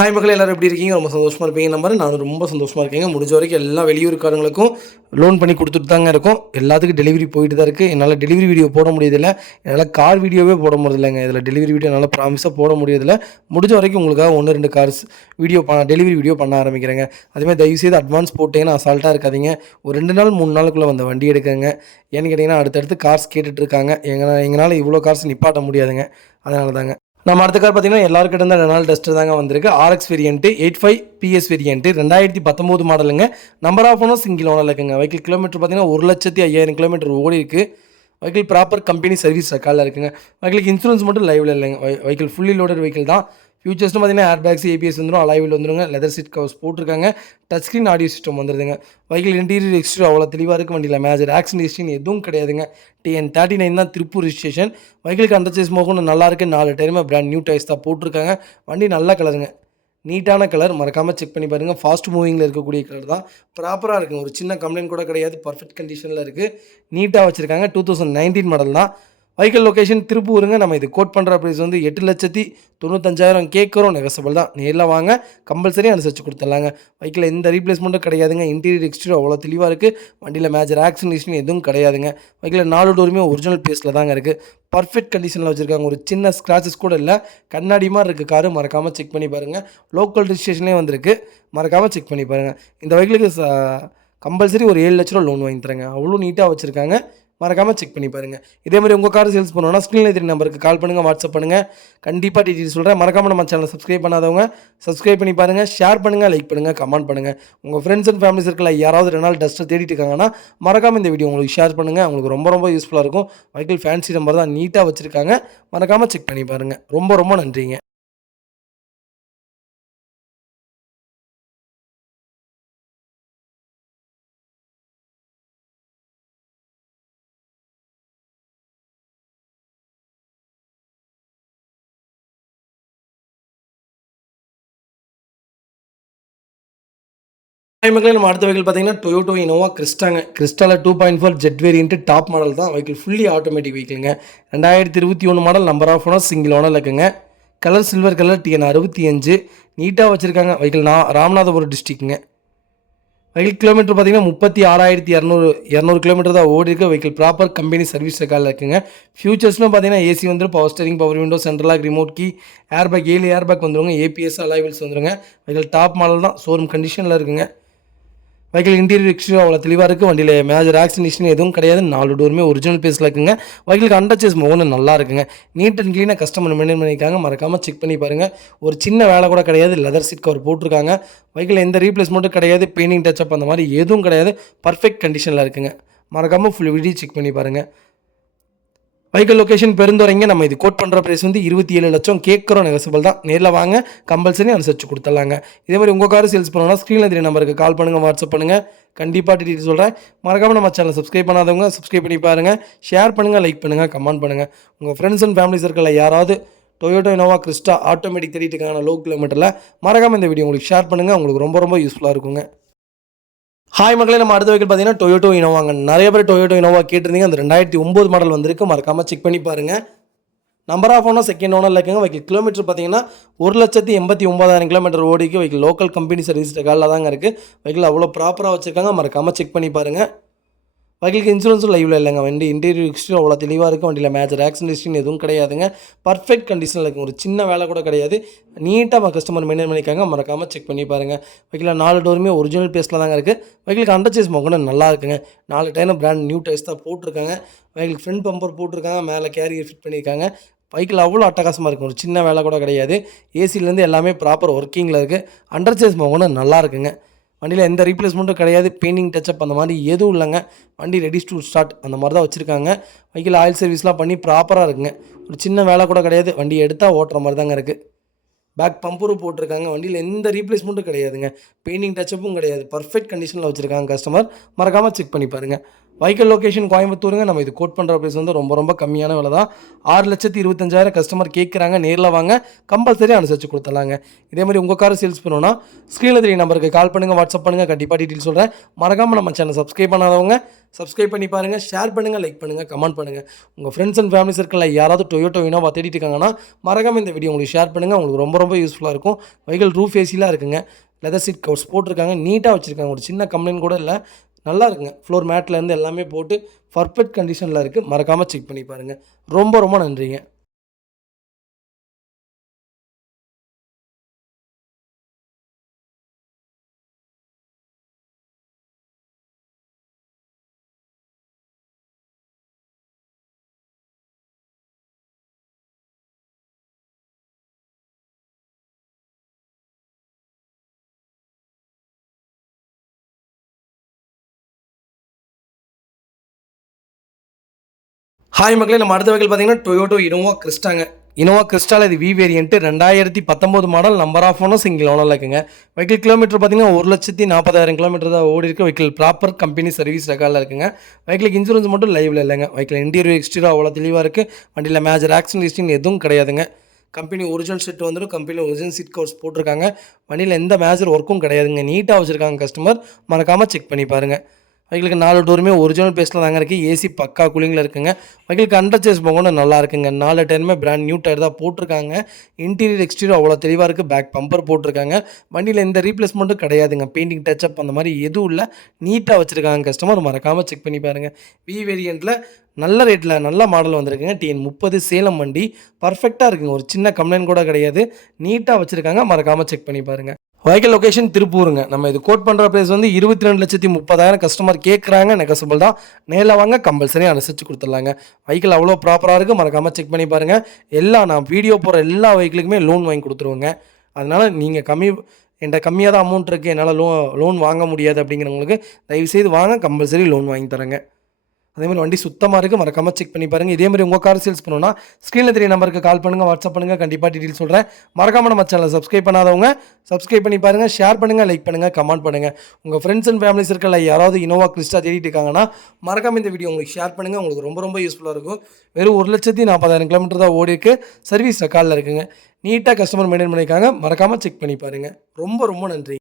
Hi மக்களே எல்லாரும் எப்படி இருக்கீங்க? ரொம்ப சந்தோஷமா இருப்பீங்க நம்புறேன். நானும் ரொம்ப சந்தோஷமா இருக்கேங்க. முடிஞ்ச வரைக்கும் எல்லா வெளியூர்காரங்களுக்கும் லோன் பண்ணி குடுத்துட்டு தாங்க இருக்கோம். எல்லாத்துக்கும் டெலிவரி போயிட்டு தான் இருக்கு. என்னால டெலிவரி வீடியோ போட முடியதில்ல. என்னால கார் வீடியோவே போட முடியலங்க. இதில டெலிவரி வீடியோ என்னால ப்ராமிஸா போட முடியதில்ல. முடிஞ்ச வரைக்கும் உங்களுக்காக 1, 2 கார்ஸ் டெலிவரி வீடியோ பண்ண ஆரம்பிக்கிறேங்க. அதேமாதிரி தயவுசெய்து அட்வான்ஸ் போட்டீங்கன்னா அசால்ட்டா இருக்காதீங்க. ஒரு 2 நாள் 3 நாளுக்குள்ள வந்த வண்டி எடுக்கங்க. ஏன்னு கேட்டீங்கன்னா, அடுத்தடுத்து கார்ஸ் கேட்டுட்டு இருக்காங்க. எங்கனால இவ்வளோ கார்ஸ் நிப்பாட்ட முடியாதுங்க. அதனால தாங்க. நம்ம அடுத்த கார் பார்த்தீங்கன்னா, எல்லாருக்கிட்ட இருந்த ரெனால்ட் டஸ்டர் தாங்க வந்திருக்கு. RX வேரியன்ட் 85 PS வேரியன்ட் 2019 மாடலுங்க. நம்பர் ஆஃப் ஓனர் சிங்கிள் ஓனர்ல இருக்குங்க. வெஹிக்கிள் கிலோமீட்டர் பார்த்தீங்கன்னா 1,05,000 கிலோமீட்டர் ஓடிருக்கு. வெஹிக்கிள் ப்ராப்பர் கம்பெனி சர்வீஸ் ரெக்கார்டில் இருக்குங்க. வெஹிக்கிளுக்கு இன்சூரன்ஸ் மட்டும் லைவ்ல இல்லைங்க. வெஹிக்கிள் ஃபுல்லி லோடட் வெஹிக்கிள் தான். ஃபியூச்சர்ஸ்னு பார்த்தீங்கன்னா ஏர் பேக்ஸ், ஏபிஎஸ் வந்துடும், அலாய்வில் வந்துருங்க. லெதர் சீட் கவர்ஸ் போட்டிருக்காங்க. டச் ஸ்க்ரீன் ஆடியோ சிஸ்டம் வந்துருதுங்க. வெஹிக்கிள் இன்டீரியர் எக்ஸ்டீரியர் அவ்வளோ தெளிவாக இருக்குது. வண்டியில் மேஜர் ஆக்சிடென்ட் ஹிஸ்ட்ரின்னு எதுவும் கிடையாதுங்க. TN39 தான் திருப்பூர் ரிஜிஸ்ட்ரேஷன். வெஹிக்கிளுக்கு அண்டர் சேஸ் மோகனும் நல்லா இருக்குது. 4 டயருமே பிராண்ட் நியூ டயர்ஸ் தான் போட்டிருக்காங்க. வண்டி நல்ல கலருங்க. நீட்டான கலர், மறக்காமல் செக் பண்ணி பாருங்கள். ஃபாஸ்ட் மூவிங்கில் இருக்கக்கூடிய கலர் தான். ப்ராப்பராக இருக்குங்க. ஒரு சின்ன கம்ப்ளைண்ட் கூட கிடையாது. பர்ஃபெக்ட் கண்டிஷனில் இருக்குது. நீட்டாக வச்சுருக்காங்க. 2019 மாடல் தான். வெஹிக்கிள் லொகேஷன் திருப்பூருங்க. நம்ம இது கோட் பண்ணுற ப்ரைஸ் வந்து 8,95,000 கேட்குறோம். நெகசபிள் தான். நேரில் வாங்க, கம்பல்சரி அனுசரித்து கொடுத்துடலாங்க. வெஹிக்கிள் எந்த ரீப்ளேஸ்மெண்ட்டும் கிடையாதுங்க. இன்டீரியர் எக்ஸ்டீரியர் அவ்வளோ தெளிவாக இருக்குது. வண்டியில் மேஜர் ஆக்சிடென்ட் ஹிஸ்ட்ரி எதுவும் கிடையாதுங்க. வெஹிக்கிள் 4 டோருமே ஒரிஜினல் பேஸில் தாங்க இருக்குது. பர்ஃபெக்ட் கண்டிஷனில் வச்சுருக்காங்க. ஒரு சின்ன ஸ்க்ராச்சஸ் கூட இல்லை. கண்ணாடி மாதிரி இருக்குது காரு. மறக்காமல் செக் பண்ணி பாருங்கள். லோக்கல் ரிஜிஸ்ட்ரேஷன்லேயே வந்திருக்கு. மறக்காமல் செக் பண்ணி பாருங்கள். இந்த வெஹிக்கிளுக்கு கம்பல்சரி ஒரு 7 லட்ச ரூபா லோன் வாங்கி தரேங்க. அவ்வளோ நீட்டாக வச்சுருக்காங்க. மறக்காமல் செக் பண்ணி பாருங்கள். இதே மாதிரி உங்கள் கார் சேல்ஸ் பண்ணணும்னா ஸ்க்ரீனில் தெரிய நம்பருக்கு கால் பண்ணுங்கள், வாட்ஸ்அப் பண்ணுங்கள். கண்டிப்பாக டீட்டெயில்ஸ் சொல்கிறேன். மறக்காமல் நம்ம சேனலை சப்ஸ்கிரைப் பண்ணாதவங்க சப்ஸ்கிரைப் பண்ணி பாருங்கள். ஷேர் பண்ணுங்கள், லைக் பண்ணுங்கள், கமெண்ட் பண்ணுங்கள். உங்கள் ஃப்ரெண்ட்ஸ் அண்ட் ஃபேமிலி சர்க்கிளில் யாராவது ரெனால்ட் டஸ்ட்டை தேடிட்டு இருக்காங்கன்னா மறக்காமல் இந்த வீடியோ உங்களுக்கு ஷேர் பண்ணுங்கள். அவங்களுக்கு ரொம்ப ரொம்ப யூஸ்ஃபுல்லாக இருக்கும். வெஹிக்கிள் ஃபேன்சி நம்பர் தான் நீட்டாக வச்சுருக்காங்க. மறக்காமல் செக் பண்ணி பாருங்கள். ரொம்ப ரொம்ப நன்றிங்க. மக்களே நம்ம அடுத்த வெஹிக்கிள் பார்த்தீங்கன்னா டொயோட்டோ இனோவா கிறிஸ்டாங்க. கிறிஸ்டால 2.4 ஜெட் வேரியன்ட் டாப் மாடல் தான். வெஹிக்கிள் ஃபுல்லி ஆட்டோமேட்டிக் வெஹிக்கிளுங்க. 2021 model. Number of owner single owner இருக்குங்க. Colour silver colour. TN 65 நீட்டாக வச்சுருக்காங்க. வெஹிக்கிள் ராமநாதபுரம் டிஸ்ட்ரிக்ட்டுங்க. வெஹிக்கிள் கிலோமீட்டர் பார்த்தீங்கன்னா 36,200 கிலோமீட்டர் தான் ஓடி இருக்கு. வெஹிக்கிள் ப்ராப்பர் கம்பெனி சர்வீஸ் ரெக்கார்டில் இருக்குங்க. ஃபியூச்சர்ஸ்னு பார்த்தீங்கன்னா ஏசி வந்துடும், power steering, power window, central lock, remote key, air bag 7 air bag வந்துருங்க. APS அலாய்வில்ஸ் வந்துருங்க. வெஹிக்கிள் டாப் மாடல் தான். ஷோரூம் கண்டிஷனில் இருக்குங்க. வெஹிக்கிள் இன்டீரியர் எக்ஸ்டீரியர் அவ்வளோ தெளிவாக இருக்குது. வண்டியில் மேஜர் ஆக்சிடென்ட் எதுவும் கிடையாது. 4 டோருமே ஒரிஜினல் பேஸில் இருக்குங்க. வெஹிக்கிளுக்கு அண்டர் சேஸ் மோகனும் நல்லா இருக்குங்க. நீட் அண்ட் க்ளீனாக கஸ்டமர் மெயின்டைன் பண்ணியிருக்காங்க. மறக்காமல் செக் பண்ணி பாருங்கள். ஒரு சின்ன வேலை கூட கிடையாது. லெதர் சீட் கவர் போட்டிருக்காங்க. வெஹிக்கிள் எந்த ரீப்ளேஸ்மெண்ட்டும் கிடையாது. பெயிண்டிங் டச்சப் அந்த மாதிரி எதுவும் கிடையாது. பர்ஃபெக்ட் கண்டிஷனில் இருக்குங்க. மறக்காமல் ஃபுல் வீடியோ செக் பண்ணி பாருங்கள். வெஹிக்கிள் லொகேஷன் பெருந்துறைங்க. நம்ம இது கோட் பண்ணுற ப்ரைஸ் வந்து 27 லட்சம் கேட்குறோம். நெகசபிள் தான். நேரில் வாங்க, கம்பல்சரி அனுசரித்து கொடுத்துடலாங்க. இதே மாதிரி உங்கள் கார் சேல்ஸ் பண்ணணும்னா ஸ்க்ரீனில் தெரிய நம்பருக்கு கால் பண்ணுங்கள், வாட்ஸ்அப் பண்ணுங்கள். கண்டிப்பாக டீட்டெயில் சொல்கிறேன். மறக்காமல் நம்ம சேனல் சப்ஸ்கிரைப் பண்ணாதவங்க சப்ஸ்கிரைப் பண்ணி பாருங்கள். ஷேர் பண்ணுங்கள், லைக் பண்ணுங்கள், கமெண்ட் பண்ணுங்கள். உங்கள் ஃப்ரெண்ட்ஸ் அண்ட் ஃபேமிலி சர்க்கிளில் யாராவது டொயோட்டோ இனோவா கிறிஸ்டா ஆட்டோமேட்டிக் தேடிட்டு இருக்காங்க லோ கிலோமீட்டரில், மறக்காமல் இந்த வீடியோ உங்களுக்கு ஷேர் பண்ணுங்கள். உங்களுக்கு ரொம்ப ரொம்ப யூஸ்ஃபுல்லாக இருக்குங்க. ஹாய் மக்களே, நம்ம அடுத்த வெஹிக்கிள் பார்த்தீங்கன்னா டொயோட்டோ இனோவாங்க. நிறைய பேர் டொயோட்டோ இனோவா கேட்டிருந்தீங்க. அந்த 2009 மாடல் வந்திருக்கு. மறக்காமல் செக் பண்ணி பாருங்கள். நம்பர் ஆஃப் ஓனர் செகண்ட் ஓனரில் இருக்குங்க. வெஹிக்கிள் கிலோமீட்டர் பார்த்தீங்கன்னா 1,89,000 கிலோமீட்டர் ஓடிக்கு. வெஹிக்கிள் லோக்கல் கம்பெனி சர்வீஸ் ரெக்கார்டில் தாங்க இருக்குது. வெஹிக்கிள் அவ்வளோ ப்ராப்பராக வச்சுருக்காங்க. மறக்காமல் செக் பண்ணி பாருங்கள். வெஹிக்கிளுக்கு இன்சூரன்ஸும் லைவில் இல்லைங்க. வண்டி இன்டீரியர் எக்ஸ்டீரியர் அவ்வளோ தெளிவாக இருக்குது. வண்டியில் மேஜர் ஆக்சிடென்ட் ஹிஸ்ட்ரின்னு எதுவும் கிடையாதுங்க. பர்ஃபெக்ட் கண்டிஷனில் இருக்குது. ஒரு சின்ன வேலை கூட கிடையாது. நீட்டாக கஸ்டமர் மெயின்டைன் பண்ணிக்காங்க. மறக்காமல் செக் பண்ணி பாருங்கள். வெஹிக்கிள் 4 டோருமே ஒரிஜினல் பேஸில் தாங்க இருக்குது. வெஹிக்கிளுக்கு அண்டர் சேஸ் மோகனும் நல்லா இருக்குங்க. 4 டயரும் பிராண்ட் நியூ டயர்ஸ் தான் போட்டிருக்காங்க. வெஹிக்கிள் ஃப்ரண்ட் பம்பர் போட்டிருக்காங்க. மேலே கேரியர் ஃபிட் பண்ணியிருக்காங்க. வெஹிக்கிள் அவ்வளோ அட்டகாசமாக இருக்கும். ஒரு சின்ன வேலை கூட கிடையாது. ஏசிலேருந்து எல்லாமே ப்ராப்பர் ஒர்க்கிங்கில் இருக்குது. அண்டர் சேஸ் மோகனும் நல்லா இருக்குங்க. வண்டியில் எந்த ரீப்ளேஸ்மெண்ட்டும் கிடையாது. பெயிண்டிங் டச்சப் அந்த மாதிரி எதுவும் இல்லைங்க. வண்டி ரெடி டு ஸ்டார்ட் அந்த மாதிரி தான் வச்சுருக்காங்க. வெஹிக்கிள் ஆயில் சர்வீஸ்லாம் பண்ணி ப்ராப்பராக இருக்குங்க. ஒரு சின்ன வேலை கூட கிடையாது. வண்டி எடுத்தால் ஓட்டுற மாதிரி தாங்க இருக்குது. பேக் பம்பரும் போட்டிருக்காங்க. வண்டியில் எந்த ரீப்ளேஸ்மெண்ட்டும் கிடையாதுங்க. பெயிண்டிங் டச்சப்பும் கிடையாது. பர்ஃபெக்ட் கண்டிஷனில் வச்சுருக்காங்க கஸ்டமர். மறக்காமல் செக் பண்ணி பாருங்கள். வெஹிக்கிள் லொகேஷன் கோயம்புத்தூருங்க. நம்ம இது கோட் பண்ணுற ப்ரைஸ் வந்து ரொம்ப ரொம்ப கம்மியான விலை தான். 6,25,000 கஸ்டமர் கேட்குறாங்க. நேரில் வாங்க, கம்பல்சரி அனுசரித்து கொடுத்துடலாங்க. இதே மாதிரி உங்கள் காரை சேல்ஸ் பண்ணணும்னா ஸ்க்ரீனில் தெரிய நம்பருக்கு கால் பண்ணுங்கள், வாட்ஸ்அப் பண்ணுங்கள். கண்டிப்பாக டீட்டெயில் சொல்கிறேன். மறக்காமல் நம்ம சேனல் சப்ஸ்கிரைப் பண்ணாதவங்க சப்ஸ்கிரைப் பண்ணி பாருங்கள், ஷேர் பண்ணுங்கள், லைக் பண்ணுங்கள், கமெண்ட் பண்ணுங்கள். உங்கள் ஃப்ரெண்ட்ஸ் அண்ட் ஃபேமிலி சர்க்கிளில் யாராவது டொயோட்டோ இனோவா தேடிட்டு இருக்காங்கன்னா மறக்காமல் இந்த வீடியோ உங்களுக்கு ஷேர் பண்ணுங்கள். உங்களுக்கு ரொம்ப ரொம்ப யூஸ்ஃபுல்லாக இருக்கும். வெஹிக்கிள் ரூஃப் ஏசிலாம் இருக்குங்க, லெதர் சீட் கவர்ஸ் போட்டிருக்காங்க, நீட்டாக வச்சுருக்காங்க, ஒரு சின்ன கம்ப்ளைண்ட் கூட இல்லை, நல்லா இருக்குங்க. ஃப்ளோர் மேட்லேருந்து எல்லாமே போட்டு பர்ஃபெக்ட் கண்டிஷனில் இருக்குது. மறக்காமல் செக் பண்ணி பாருங்கள். ரொம்ப ரொம்ப நன்றிங்க. ஹாய் மக்களே, நம்ம அடுத்த வெஹிக்கிள் பார்த்தீங்கன்னா டொயோட்டோ இனோவா கிறிஸ்டாங்க. இனோவா கிறிஸ்டால இது V variant 2019 model, number of owner single ஓனரில் இருக்குங்க. வெஹிக்கிள் கிலோமீட்டர் பார்த்தீங்கன்னா 1,40,000 கிலோமீட்டர் தான் ஓடி இருக்கு. வெஹிக்கிள் ப்ராப்பர் கம்பெனி சர்வீஸ் ரெக்கார்டில் இருக்குங்க. வெஹிக்கிளுக்கு இன்சூரன்ஸ் மட்டும் லைவில் இல்லைங்க. வெஹிக்கிள் இன்டீரியர் எக்ஸ்டீரியர் அவ்வளோ தெளிவாக இருக்குது. வண்டியில் மேஜர் ஆக்சிடென்ட் ஹிஸ்ட்ரி எதுவும் கிடையாதுங்க. கம்பெனி ஒரிஜினல் செட் வந்துடும். கம்பெனி ஒரிஜினல் சீட் கவர்ஸ் போட்டிருக்காங்க. வண்டியில் எந்த மேஜர் ஒர்க்கும் கிடையாதுங்க. நீட்டாக வச்சுருக்காங்க. கஸ்டமர் மறக்காமல் செக் பண்ணி பாருங்கள். வெஹிக்கிளுக்கு 4 டோருமே ஒரிஜினல் பேஸில் தாங்க இருக்குது. ஏசி பக்கா கூலிங்கில் இருக்குங்க. வெஹிக்கிளுக்கு அண்டர் சேஸ் போகணும் நல்லா இருக்குங்க. 4 டயருமே பிராண்ட் நியூ டயர் தான் போட்டிருக்காங்க. இன்டீரியர் எக்ஸ்டீரியர் அவ்வளோ தெளிவாக இருக்குது. பேக் பம்பர் போட்டிருக்காங்க. வண்டியில் எந்த ரீப்ளேஸ்மெண்ட்டும் கிடையாதுங்க. பெயிண்டிங் டச்சப் அந்த மாதிரி எதுவும் இல்லை. நீட்டாக வச்சுருக்காங்க. கஸ்டமர் மறக்காமல் செக் பண்ணி பாருங்கள். வி வேரியண்ட்டில் நல்ல ரேட்டில் நல்ல மாடல் வந்திருக்குங்க. TN30 சேலம் வண்டி பர்ஃபெக்டாக இருக்குங்க. ஒரு சின்ன கம்ப்ளைண்ட் கூட கிடையாது. நீட்டாக வச்சுருக்காங்க. மறக்காமல் செக் பண்ணி பாருங்கள். வெஹிக்கிள் லொகேஷன் திருப்பூருங்க. நம்ம இது கோட் பண்ணுற ப்ரைஸ் வந்து 22,30,000 கஸ்டமர் கேட்குறாங்க. நெகசபிள் தான். நேரில் வாங்க, கம்பல்சரி அனுசரித்து கொடுத்துடலாங்க. வெஹிக்கிள் அவ்வளோ ப்ராப்பராக இருக்குது. மறக்காமல் செக் பண்ணி பாருங்கள். நான் வீடியோ போகிற எல்லா வெஹிக்கிளுக்குமே லோன் வாங்கி கொடுத்துருவோங்க. அதனால் நீங்கள் என்கிட்ட கம்மியாக தான் அமௌண்ட் இருக்குது, என்னால் லோன் வாங்க முடியாது அப்படிங்கிறவங்களுக்கு தயவுசெய்து வாங்க, கம்பல்சரி லோன் வாங்கி தரேங்க. அதேமாதிரி வண்டி சுத்தமாக இருக்குது. மறக்காமல் செக் பண்ணி பாருங்கள். இதேமாதிரி உங்கள் கார் சேல்ஸ் பண்ணணும்னா ஸ்க்ரீனில் தெரிய நம்பருக்கு கால் பண்ணுங்கள், வாட்ஸ்அப் பண்ணுங்கள். கண்டிப்பாக டீட்டெயில் சொல்கிறேன். மறக்காமல் நம்ம சேனலை சப்ஸ்கிரைப் பண்ணாதவங்க சப்ஸ்கிரைப் பண்ணி பாருங்கள், ஷேர் பண்ணுங்கள், லைக் பண்ணுங்கள், கமெண்ட் பண்ணுங்கள். உங்கள் ஃப்ரெண்ட்ஸ் அண்ட் ஃபேமிலி சர்க்கிளில் யாராவது இனோவா கிறிஸ்டா தேடிட்டு இருக்காங்கன்னா மறக்காமல் இந்த வீடியோ உங்களுக்கு ஷேர் பண்ணுங்கள். உங்களுக்கு ரொம்ப ரொம்ப யூஸ்ஃபுல்லாக இருக்கும். வெறும் 1,40,000 கிலோமீட்டர் தான் ஓடி இருக்குது. சர்வீஸ் ரெக்கார்டில் இருக்குங்க. நீட்டாக கஸ்டமர் மெயின்டைன் பண்ணியிருக்காங்க. மறக்காமல் செக் பண்ணி பாருங்கள். ரொம்ப ரொம்ப நன்றி.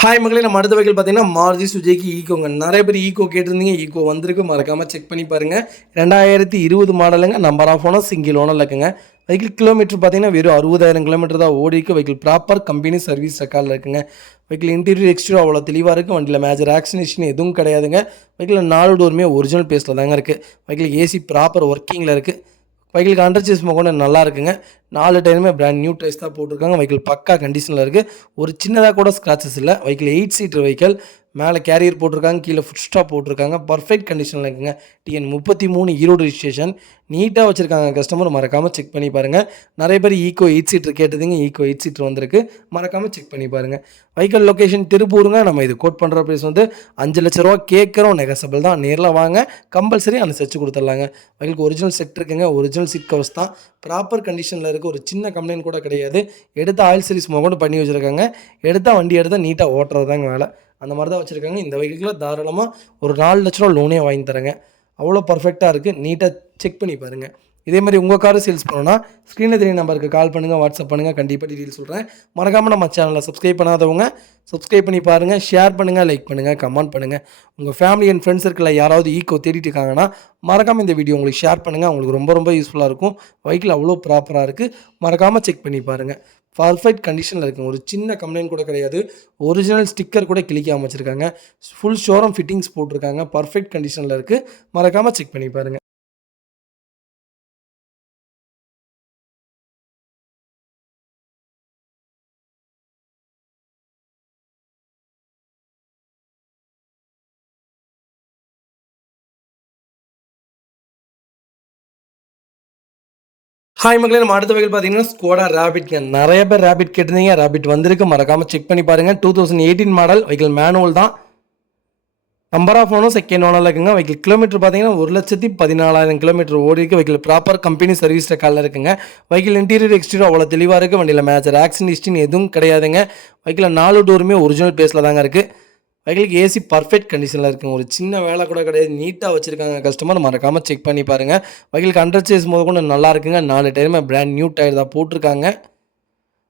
ஹாய் மக்களே, நம்ம அடுத்த வெஹிக்கிள் பார்த்தீங்கன்னா மாருதி சுஜுகி ஈகோங்க. நிறைய பேர் ஈகோ கேட்டிருந்தீங்க. ஈகோ வந்திருக்கு. மறக்காமல் செக் பண்ணி பாருங்கள். 2020 மாடலுங்க. Number of owner single owner இருக்குங்க. வெஹிக்கிள் கிலோமீட்டர் பார்த்தீங்கன்னா வெறும் 60,000 கிலோமீட்டர் தான் ஓடி இருக்குது. வெஹிக்கிள் ப்ராப்பர் கம்பெனி சர்வீஸ் ரெக்கார்டில் இருக்குங்க. வெஹிக்கிள் இன்டீரியர் எக்ஸ்டீரியர் அவ்வளோ தெளிவாக இருக்குது. வண்டியில் மேஜர் ஆக்சிடென்ட் எதுவும் கிடையாதுங்க. வெஹிக்கிள் 4 டோருமே ஒரிஜினல் பேஸில் தாங்க இருக்குது. வெஹிக்கிள் ஏசி ப்ராப்பர் ஒர்க்கிங்கில் இருக்குது. வெஹிக்கிளுக்கு அண்டர் சேஸ் கூட நல்லா இருக்குங்க. 4 டயருமே பிராண்ட் நியூ டயர்ஸ் தான் போட்டிருக்காங்க. வெஹிக்கிள் பக்கா கண்டிஷனில் இருக்குது. ஒரு சின்னதாக கூட ஸ்க்ராச்சஸ் இல்லை. Vehicle 8 seater vehicle. மேலே கேரியர் போட்டிருக்காங்க, கீழே ஃபுட் ஸ்டாப் போட்டிருக்காங்க. பர்ஃபெக்ட் கண்டிஷனில் இருக்குங்க. TN33 Erode registration. நீட்டாக வச்சுருக்காங்க. கஸ்டமர் மறக்காமல் செக் பண்ணி பாருங்கள். நிறைய பேர் ஈகோ 8 சீட்டர் கேட்டதுங்க. ஈகோ 8 சீட்டர் வந்திருக்கு. மறக்காமல் செக் பண்ணி பாருங்கள். வெஹிக்கிள் லொக்கேஷன் திருப்பூருங்க. நம்ம இது கோட் பண்ணுற ப்ரைஸ் வந்து 5 லட்ச ரூபா கேட்குறோம். நெகசபிள் தான். நேரில் வாங்க, கம்பல்சரி அனுசரித்து கொடுத்துடலாங்க. வெஹிக்கிளுக்கு ஒரிஜினல் செட் இருக்குங்க. ஒரிஜினல் சீட் கவர்ஸ் தான். ப்ராப்பர் கண்டிஷனில் இருக்குது. ஒரு சின்ன கம்ப்ளைண்ட் கூட கிடையாது. எடுத்த ஆயில் சர்வீஸ் முதற்கொண்டு பண்ணி வச்சுருக்காங்க. வண்டி எடுத்தால் நீட்டாக ஓட்டுறது தாங்க வேலை. அந்த மாதிரி தான் வச்சுருக்காங்க. இந்த வெஹிக்கிளில் தாராளமாக ஒரு 4 லட்ச ரூபா லோனே வாங்கி தரேங்க. அவ்வளோ பர்ஃபெக்டாக இருக்குது. நீட்டாக செக் பண்ணி பாருங்கள். இதே மாதிரி உங்கள் கார் சேல்ஸ் பண்ணணும்னா ஸ்க்ரீனில் தெரிய நம்பருக்கு கால் பண்ணுங்கள், வாட்ஸ்அப் பண்ணுங்கள். கண்டிப்பாக டீட்டெயில் சொல்கிறேன். மறக்காமல் நம்ம சேனலை சப்ஸ்கிரைப் பண்ணாதவங்க சப்ஸ்கிரைப் பண்ணி பாருங்கள், ஷேர் பண்ணுங்கள், லைக் பண்ணுங்கள், கமெண்ட் பண்ணுங்கள். உங்கள் ஃபேமிலி அண்ட் ஃப்ரெண்ட்ஸ் சர்க்கிளில் யாராவது ஈகோ தேடிட்டு இருக்காங்கன்னா மறக்காமல் இந்த வீடியோ உங்களுக்கு ஷேர் பண்ணுங்கள். உங்களுக்கு ரொம்ப ரொம்ப யூஸ்ஃபுல்லாக இருக்கும். வெஹிக்கிள் அவ்வளோ ப்ராப்பராக இருக்குது. மறக்காமல் செக் பண்ணி பாருங்கள். பர்ஃபெக்ட் கண்டிஷனில் இருக்குங்க. ஒரு சின்ன கம்ப்ளைண்ட் கூட கிடையாது. ஒரிஜினல் ஸ்டிக்கர் கூட கிளிக்காம வச்சுருக்காங்க. ஃபுல் ஷோரூம் ஃபிட்டிங்ஸ் போட்டிருக்காங்க. பர்ஃபெக்ட் கண்டிஷனில் இருக்குது. மறக்காமல் செக் பண்ணி பாருங்கள். ஹாய் மக்களே, நம்ம அடுத்த வெஹிக்கிள் பார்த்தீங்கன்னா ஸ்கோடா ரேபிட்ங்க. நிறைய பேர் ரேபிட் கேட்டிருந்தீங்க. ரேபிட் வந்திருக்கு. மறக்காமல் செக் பண்ணி பாருங்கள். 2018 மாடல் வெஹிக்கிள் மேனுவல் தான். நம்பர் ஆஃப் ஓனர் செகண்ட் ஓனரில் இருக்குங்க. வெஹிக்கிள் கிலோமீட்டர் பார்த்தீங்கன்னா 1,14,000 கிலோமீட்டர் ஓடி இருக்கு. வெஹிக்கிள் ப்ராப்பர் கம்பெனி சர்வீஸ் ரெக்கார்டில் இருக்குங்க. வெஹிக்கிள் இன்டீரியர் எக்ஸ்டீரியர் அவ்வளோ தெளிவாக இருக்குது. வண்டியில் மேஜர் ஆக்சிடென்ட் ஹிஸ்ட்ரி எதுவும் கிடையாதுங்க. வெஹிக்கிள் 4 டோருமே ஒரிஜினல் பேஸில் தாங்க இருக்குது. வெஹிக்கிளுக்கு ஏசி பர்ஃபெக்ட் கண்டிஷனில் இருக்குங்க. ஒரு சின்ன வேலை கூட கிடையாது. நீட்டாக வச்சுருக்காங்க கஸ்டமர். மறக்காமல் செக் பண்ணி பாருங்கள். வெஹிக்கிளுக்கு அண்டர் சேஸ் முதல் கொண்டு நல்லா இருக்குங்க. 4 டயருமே பிராண்ட் நியூ டயர் தான் போட்டிருக்காங்க.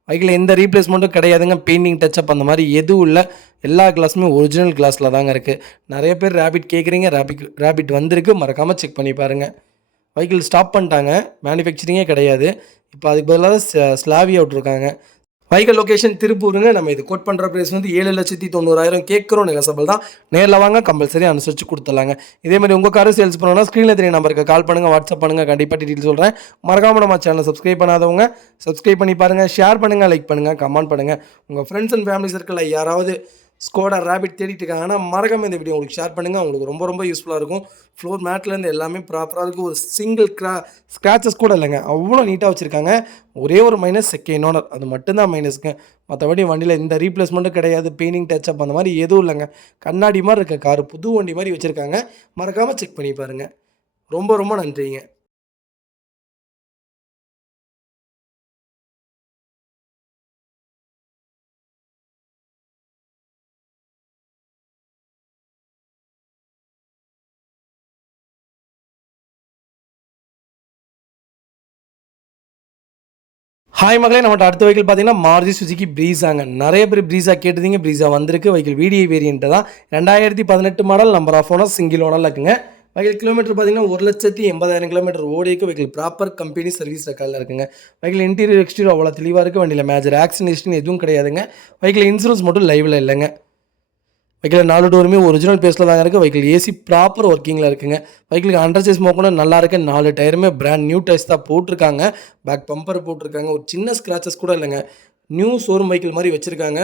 வெஹிக்கிள் எந்த ரீப்ளேஸ்மெண்ட்டும் கிடையாதுங்க. பெயிண்டிங் டச்சப் அந்த மாதிரி எதுவும் இல்லை. எல்லா கிளாஸுமே ஒரிஜினல் கிளாஸில் தாங்க இருக்குது. நிறைய பேர் ரேபிட் கேட்குறீங்க. ரேபிட் வந்திருக்கு. மறக்காமல் செக் பண்ணி பாருங்கள். வெஹிக்கிள் ஸ்டாப் பண்ணிட்டாங்க. மேனுஃபேக்சரிங்கே கிடையாது. இப்போ அதுக்கு பதிலாக ஸ்லாவியா விட்ருக்காங்க. வெஹிக்கிள் லொகேஷன் திருப்பூருங்க. நம்ம இது கோட் பண்ணுற ப்ரைஸ் வந்து 7,90,000 கேட்குறோம். நெகசபிள் தான். நேரில் வாங்க, கம்பல்சரி அனுசரித்து கொடுத்துடலாங்க. இதே மாதிரி உங்கள் காரை சேல்ஸ் பண்ணணும்னா ஸ்க்ரீனில் தெரிய நம்பருக்கு கால் பண்ணுங்கள், வாட்ஸ்அப் பண்ணுங்கள். கண்டிப்பாக டீட்டெயில் சொல்கிறேன். மறக்காம நம்ம சேனலை சப்ஸ்கிரைப் பண்ணாதவங்க சப்ஸ்கிரைப் பண்ணி பாருங்கள். ஷேர் பண்ணுங்கள், லைக் பண்ணுங்கள், கமெண்ட் பண்ணுங்கள். உங்கள் ஃப்ரெண்ட்ஸ் அண்ட் ஃபேமிலி சர்க்கிளில் யாராவது ஸ்கோடா ரேபிட் தேடிட்டு இருக்காங்கன்னா மறக்காம இந்த வீடியோ உங்களுக்கு ஷேர் பண்ணுங்கள். உங்களுக்கு ரொம்ப ரொம்ப யூஸ்ஃபுல்லாக இருக்கும். ஃப்ளோர் மேட்லேருந்து எல்லாமே ப்ராப்பராக இருக்குது. ஒரு சிங்கிள் ஸ்க்ராச்சஸ் கூட இல்லைங்க. அவ்வளோ நீட்டாக வச்சுருக்காங்க. ஒரே ஒரு மைனஸ் செகண்ட் ஓனர், அது மட்டும்தான் மைனஸுங்க. மற்றபடி வண்டியில் எந்த ரீப்ளேஸ்மெண்ட்டும் கிடையாது. பெயிண்டிங் டச்சப் அந்த மாதிரி எதுவும் இல்லைங்க. கண்ணாடி மாதிரி இருக்க கார் புது வண்டி மாதிரி வச்சுருக்காங்க. மறக்காமல் செக் பண்ணி பாருங்கள். ரொம்ப ரொம்ப நன்றிங்க. ஹாய் மகளே, நம்மகிட்ட அடுத்த வெஹிக்கிள் பார்த்தீங்கன்னா மாருதி சுசுகி ப்ரீஸாங்க. நிறைய பேர் ப்ரீஸா கேட்டிருந்தீங்க. ப்ரீஸா வந்திருக்கு. வெஹிக்கிள் VDI வேரியன்ட் தான். 2018 model. Number of owner single ஓனரில் இருக்குங்க. வெஹிக்கிள் கிலோமீட்டர் பார்த்தீங்கன்னா 1,80,000 கிலோமீட்டர் ஓடி இருக்கு. வெஹிக்கிள் ப்ராப்பர் கம்பெனி சர்வீஸ் ரெக்கார்டில் இருக்குங்க. வெஹிக்கிள் இன்டீரியர் எக்ஸ்டீரியர் அவ்வளோ தெளிவாக இருக்குது. வண்டியில் மேஜர் ஆக்சிடென்ட் ஹிஸ்ட்ரி எதுவும் கிடையாதுங்க. வெஹிக்கிள் இன்சூரன்ஸ் மட்டும் லைவில் இல்லைங்க. வெஹிக்கிள் 4 டோருமே ஒரிஜினல் பேஸில் தாங்க இருக்குது. வெஹிக்கிள் ஏசி ப்ராப்பர் ஒர்க்கிங்கில் இருக்குங்க. வெஹிக்கிளுக்கு அண்டர் சேஸ் கூட நல்லா இருக்குது. 4 டயருமே பிராண்ட் நியூ டயர்ஸ் தான் போட்டிருக்காங்க. பேக் பம்பர் போட்டிருக்காங்க. ஒரு சின்ன ஸ்க்ராச்சஸ் கூட இல்லைங்க. நியூ ஷோரூம் வெஹிக்கிள் மாதிரி வச்சுருக்காங்க.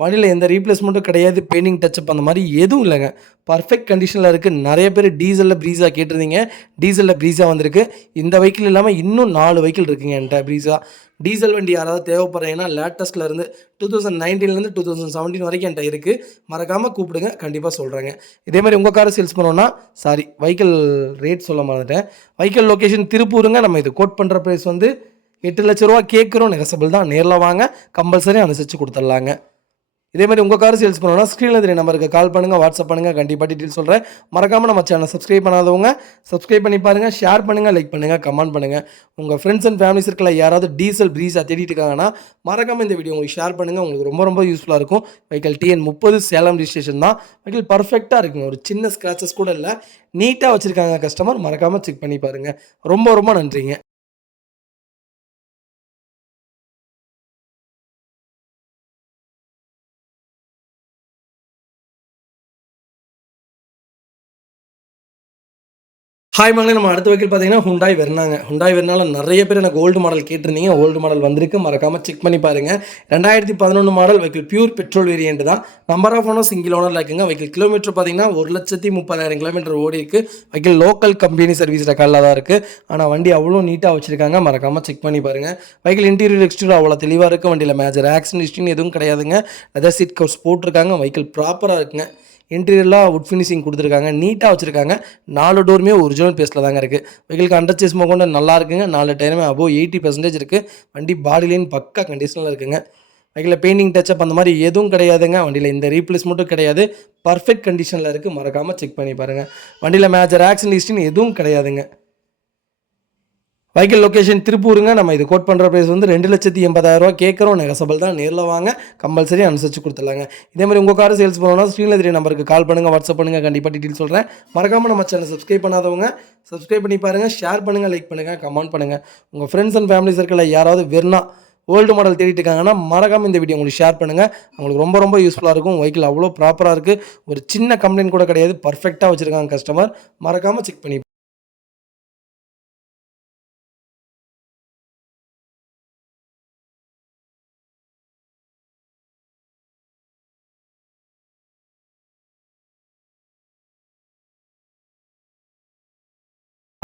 வண்டியில் எந்த ரீப்ளேஸ்மெண்ட்டும் கிடையாது. பெயிண்டிங் டச்சப் அந்த மாதிரி எதுவும் இல்லைங்க. பர்ஃபெக்ட் கண்டிஷனில் இருக்குது. நிறைய பேர் டீசலில் ப்ரீஸா கேட்டிருந்தீங்க. டீசலில் ப்ரீஸா வந்திருக்கு. இந்த வெஹிக்கிள் இல்லாமல் இன்னும் 4 வெஹிக்கிள் இருக்குங்க என்கிட்ட ப்ரீஸா. டீசல் வண்டி யாராவது தேவைப்படுறீங்கன்னா லேட்டஸ்ட்லேருந்து 2019லேருந்து 2017 வரைக்கும் என்கிட்ட இருக்குது. மறக்காமல் கூப்பிடுங்க, கண்டிப்பாக சொல்கிறேங்க. இதே மாதிரி உங்கள் காரை சேல்ஸ் பண்ணோன்னா வெஹிக்கிள் ரேட் சொல்ல மறந்துட்டேன். வெஹிக்கிள் லொக்கேஷன் திருப்பூருங்க. நம்ம இது கோட் பண்ணுற ப்ரைஸ் வந்து 8 லட்ச ரூபா கேட்குறோம். நெகசபிள் தான். நேரில் வாங்க, கம்பல்சரி அனுசரித்து கொடுத்துடலாங்க. இதே மாதிரி உங்கள் கார் சேல்ஸ் பண்ணணும்னா ஸ்க்ரீனில் தெரிய நம்பருக்கு கால் பண்ணுங்கள், வாட்ஸ்அப் பண்ணுங்கள். கண்டிப்பாக டீட்டெயில் சொல்கிறேன். மறக்காமல் நம்ம சேனல் சப்ஸ்கிரைப் பண்ணாதவங்க சப்ஸ்கிரைப் பண்ணி பாருங்கள். ஷேர் பண்ணுங்கள், லைக் பண்ணுங்கள், கமெண்ட் பண்ணுங்கள். உங்கள் ஃப்ரெண்ட்ஸ் அண்ட் ஃபேமிலி சர்க்கிளில் யாராவது டீசல் ப்ரீஸாக தேடிட்டு இருக்காங்கன்னா மறக்காமல் இந்த வீடியோ உங்களுக்கு ஷேர் பண்ணுங்கள். உங்களுக்கு ரொம்ப ரொம்ப யூஸ்ஃபுல்லாக இருக்கும். வெஹிக்கிள் TN30 சேலம் ரிஜிஸ்ட்ரேஷன் தான். வெஹிக்கிள் பர்ஃபெக்டாக இருக்குங்க. ஒரு சின்ன ஸ்க்ராச்சஸ் கூட இல்லை. நீட்டாக வச்சுருக்காங்க கஸ்டமர். மறக்காமல் செக் பண்ணி பாருங்கள். ரொம்ப ரொம்ப நன்றிங்க. ஹாய் மகளே, நம்ம அடுத்த வெஹிக்கிள் பார்த்தீங்கன்னா ஹுண்டாய் வெர்னாங்க. ஹுண்டாய் வெர்னால நிறைய பேர் எனக்கு ஓல்டு மாடல் கேட்டிருந்தீங்க. ஓல்டு மாடல் வந்திருக்கு. மறக்காமல் செக் பண்ணி பாருங்கள். 2011 model vehicle pure petrol variant தான். நம்பர் ஆஃப் ஓனர் சிங்கிள் ஓனரில் இருக்குங்க. வெஹிக்கிள் கிலோமீட்டர் பார்த்தீங்கன்னா 1,30,000 கிலோமீட்டர் ஓடி இருக்குது. வெஹிக்கிள் லோக்கல் கம்பெனி சர்வீஸ் ரெக்கார்டில் தான் இருக்குது. ஆனால் வண்டி அவ்வளோ நீட்டாக வச்சுருக்காங்க. மறக்காமல் செக் பண்ணி பாருங்கள். வெஹிக்கிள் இன்டீரியர் எக்ஸ்டீரியர் அவ்வளோ தெளிவாக இருக்குது. வண்டியில் மேஜர் ஆக்சிடென்ட் ஹிஸ்ட்ரின்னு எதுவும் கிடையாதுங்க. லெதர் சீட் கவர்ஸ் போட்டிருக்காங்க. வெஹிக்கிள் ப்ராப்பராக இருக்குங்க. இன்டீரியர்லாம் வுட் ஃபினிஷிங் கொடுத்துருக்காங்க. நீட்டாக வச்சுருக்காங்க. 4 டோருமே ஒரிஜினல் பேஸில் தாங்க இருக்குது. வெஹிக்கிளுக்கு அண்டர் சேஸ் கொண்டு நல்லா இருக்குங்க. 4 டயருமே அபோவ் 80% இருக்குது. வண்டி பாடி லைன் பக்கா கண்டிஷனில் இருக்குங்க. வெஹிக்கிளில் பெயிண்டிங் டச்சப் அந்த மாதிரி எதுவும் கிடையாதுங்க. வண்டியில் எந்த ரீப்ளேஸ்மெண்ட்டும் கிடையாது. பர்ஃபெக்ட் கண்டிஷனில் இருக்குது. மறக்காமல் செக் பண்ணி பாருங்கள். வண்டியில் மேஜர் ஆக்சிடென்ட் ஹிஸ்ட்ரின்னு எதுவும் கிடையாதுங்க. வெஹிக்கிள் லொகேஷன் திருப்பூருங்க. நம்ம இது கோட் பண்ணுற ப்ரைஸ் வந்து 2,80,000 கேட்குறோம். நெகசபிள் தான். நேரில் வாங்க, கம்பல்சரி அனுசரித்து கொடுத்துடலாங்க. இதே மாதிரி உங்கள் காரை சேல்ஸ் பண்ணணும்னா ஸ்க்ரீனில் தெரிய நம்பருக்கு கால் பண்ணுங்கள், வாட்ஸ்அப் பண்ணுங்கள். கண்டிப்பாக டீட்டெயில் சொல்கிறேன். மறக்காமல் நம்ம சேனல் சப்ஸ்கிரைப் பண்ணாதவங்க சப்ஸ்கிரைப் பண்ணி பாருங்கள். ஷேர் பண்ணுங்கள், லைக் பண்ணுங்கள், கமெண்ட் பண்ணுங்கள். உங்கள் ஃப்ரெண்ட்ஸ் அண்ட் ஃபேமிலி சர்க்கிளில் யாராவது வெர்னா ஓல்டு மாடல் தேடிட்டு இருக்காங்கன்னா மறக்காமல் இந்த வீடியோ உங்களுக்கு ஷேர் பண்ணுங்கள். அவங்களுக்கு ரொம்ப ரொம்ப யூஸ்ஃபுல்லாக இருக்கும். வெஹிக்கிள் அவ்வளோ ப்ராப்பராக இருக்குது. ஒரு சின்ன கம்ப்ளைண்ட் கூட கிடையாது. பர்ஃபெக்டாக வச்சுருக்காங்க கஸ்டமர். மறக்காமல் செக் பண்ணி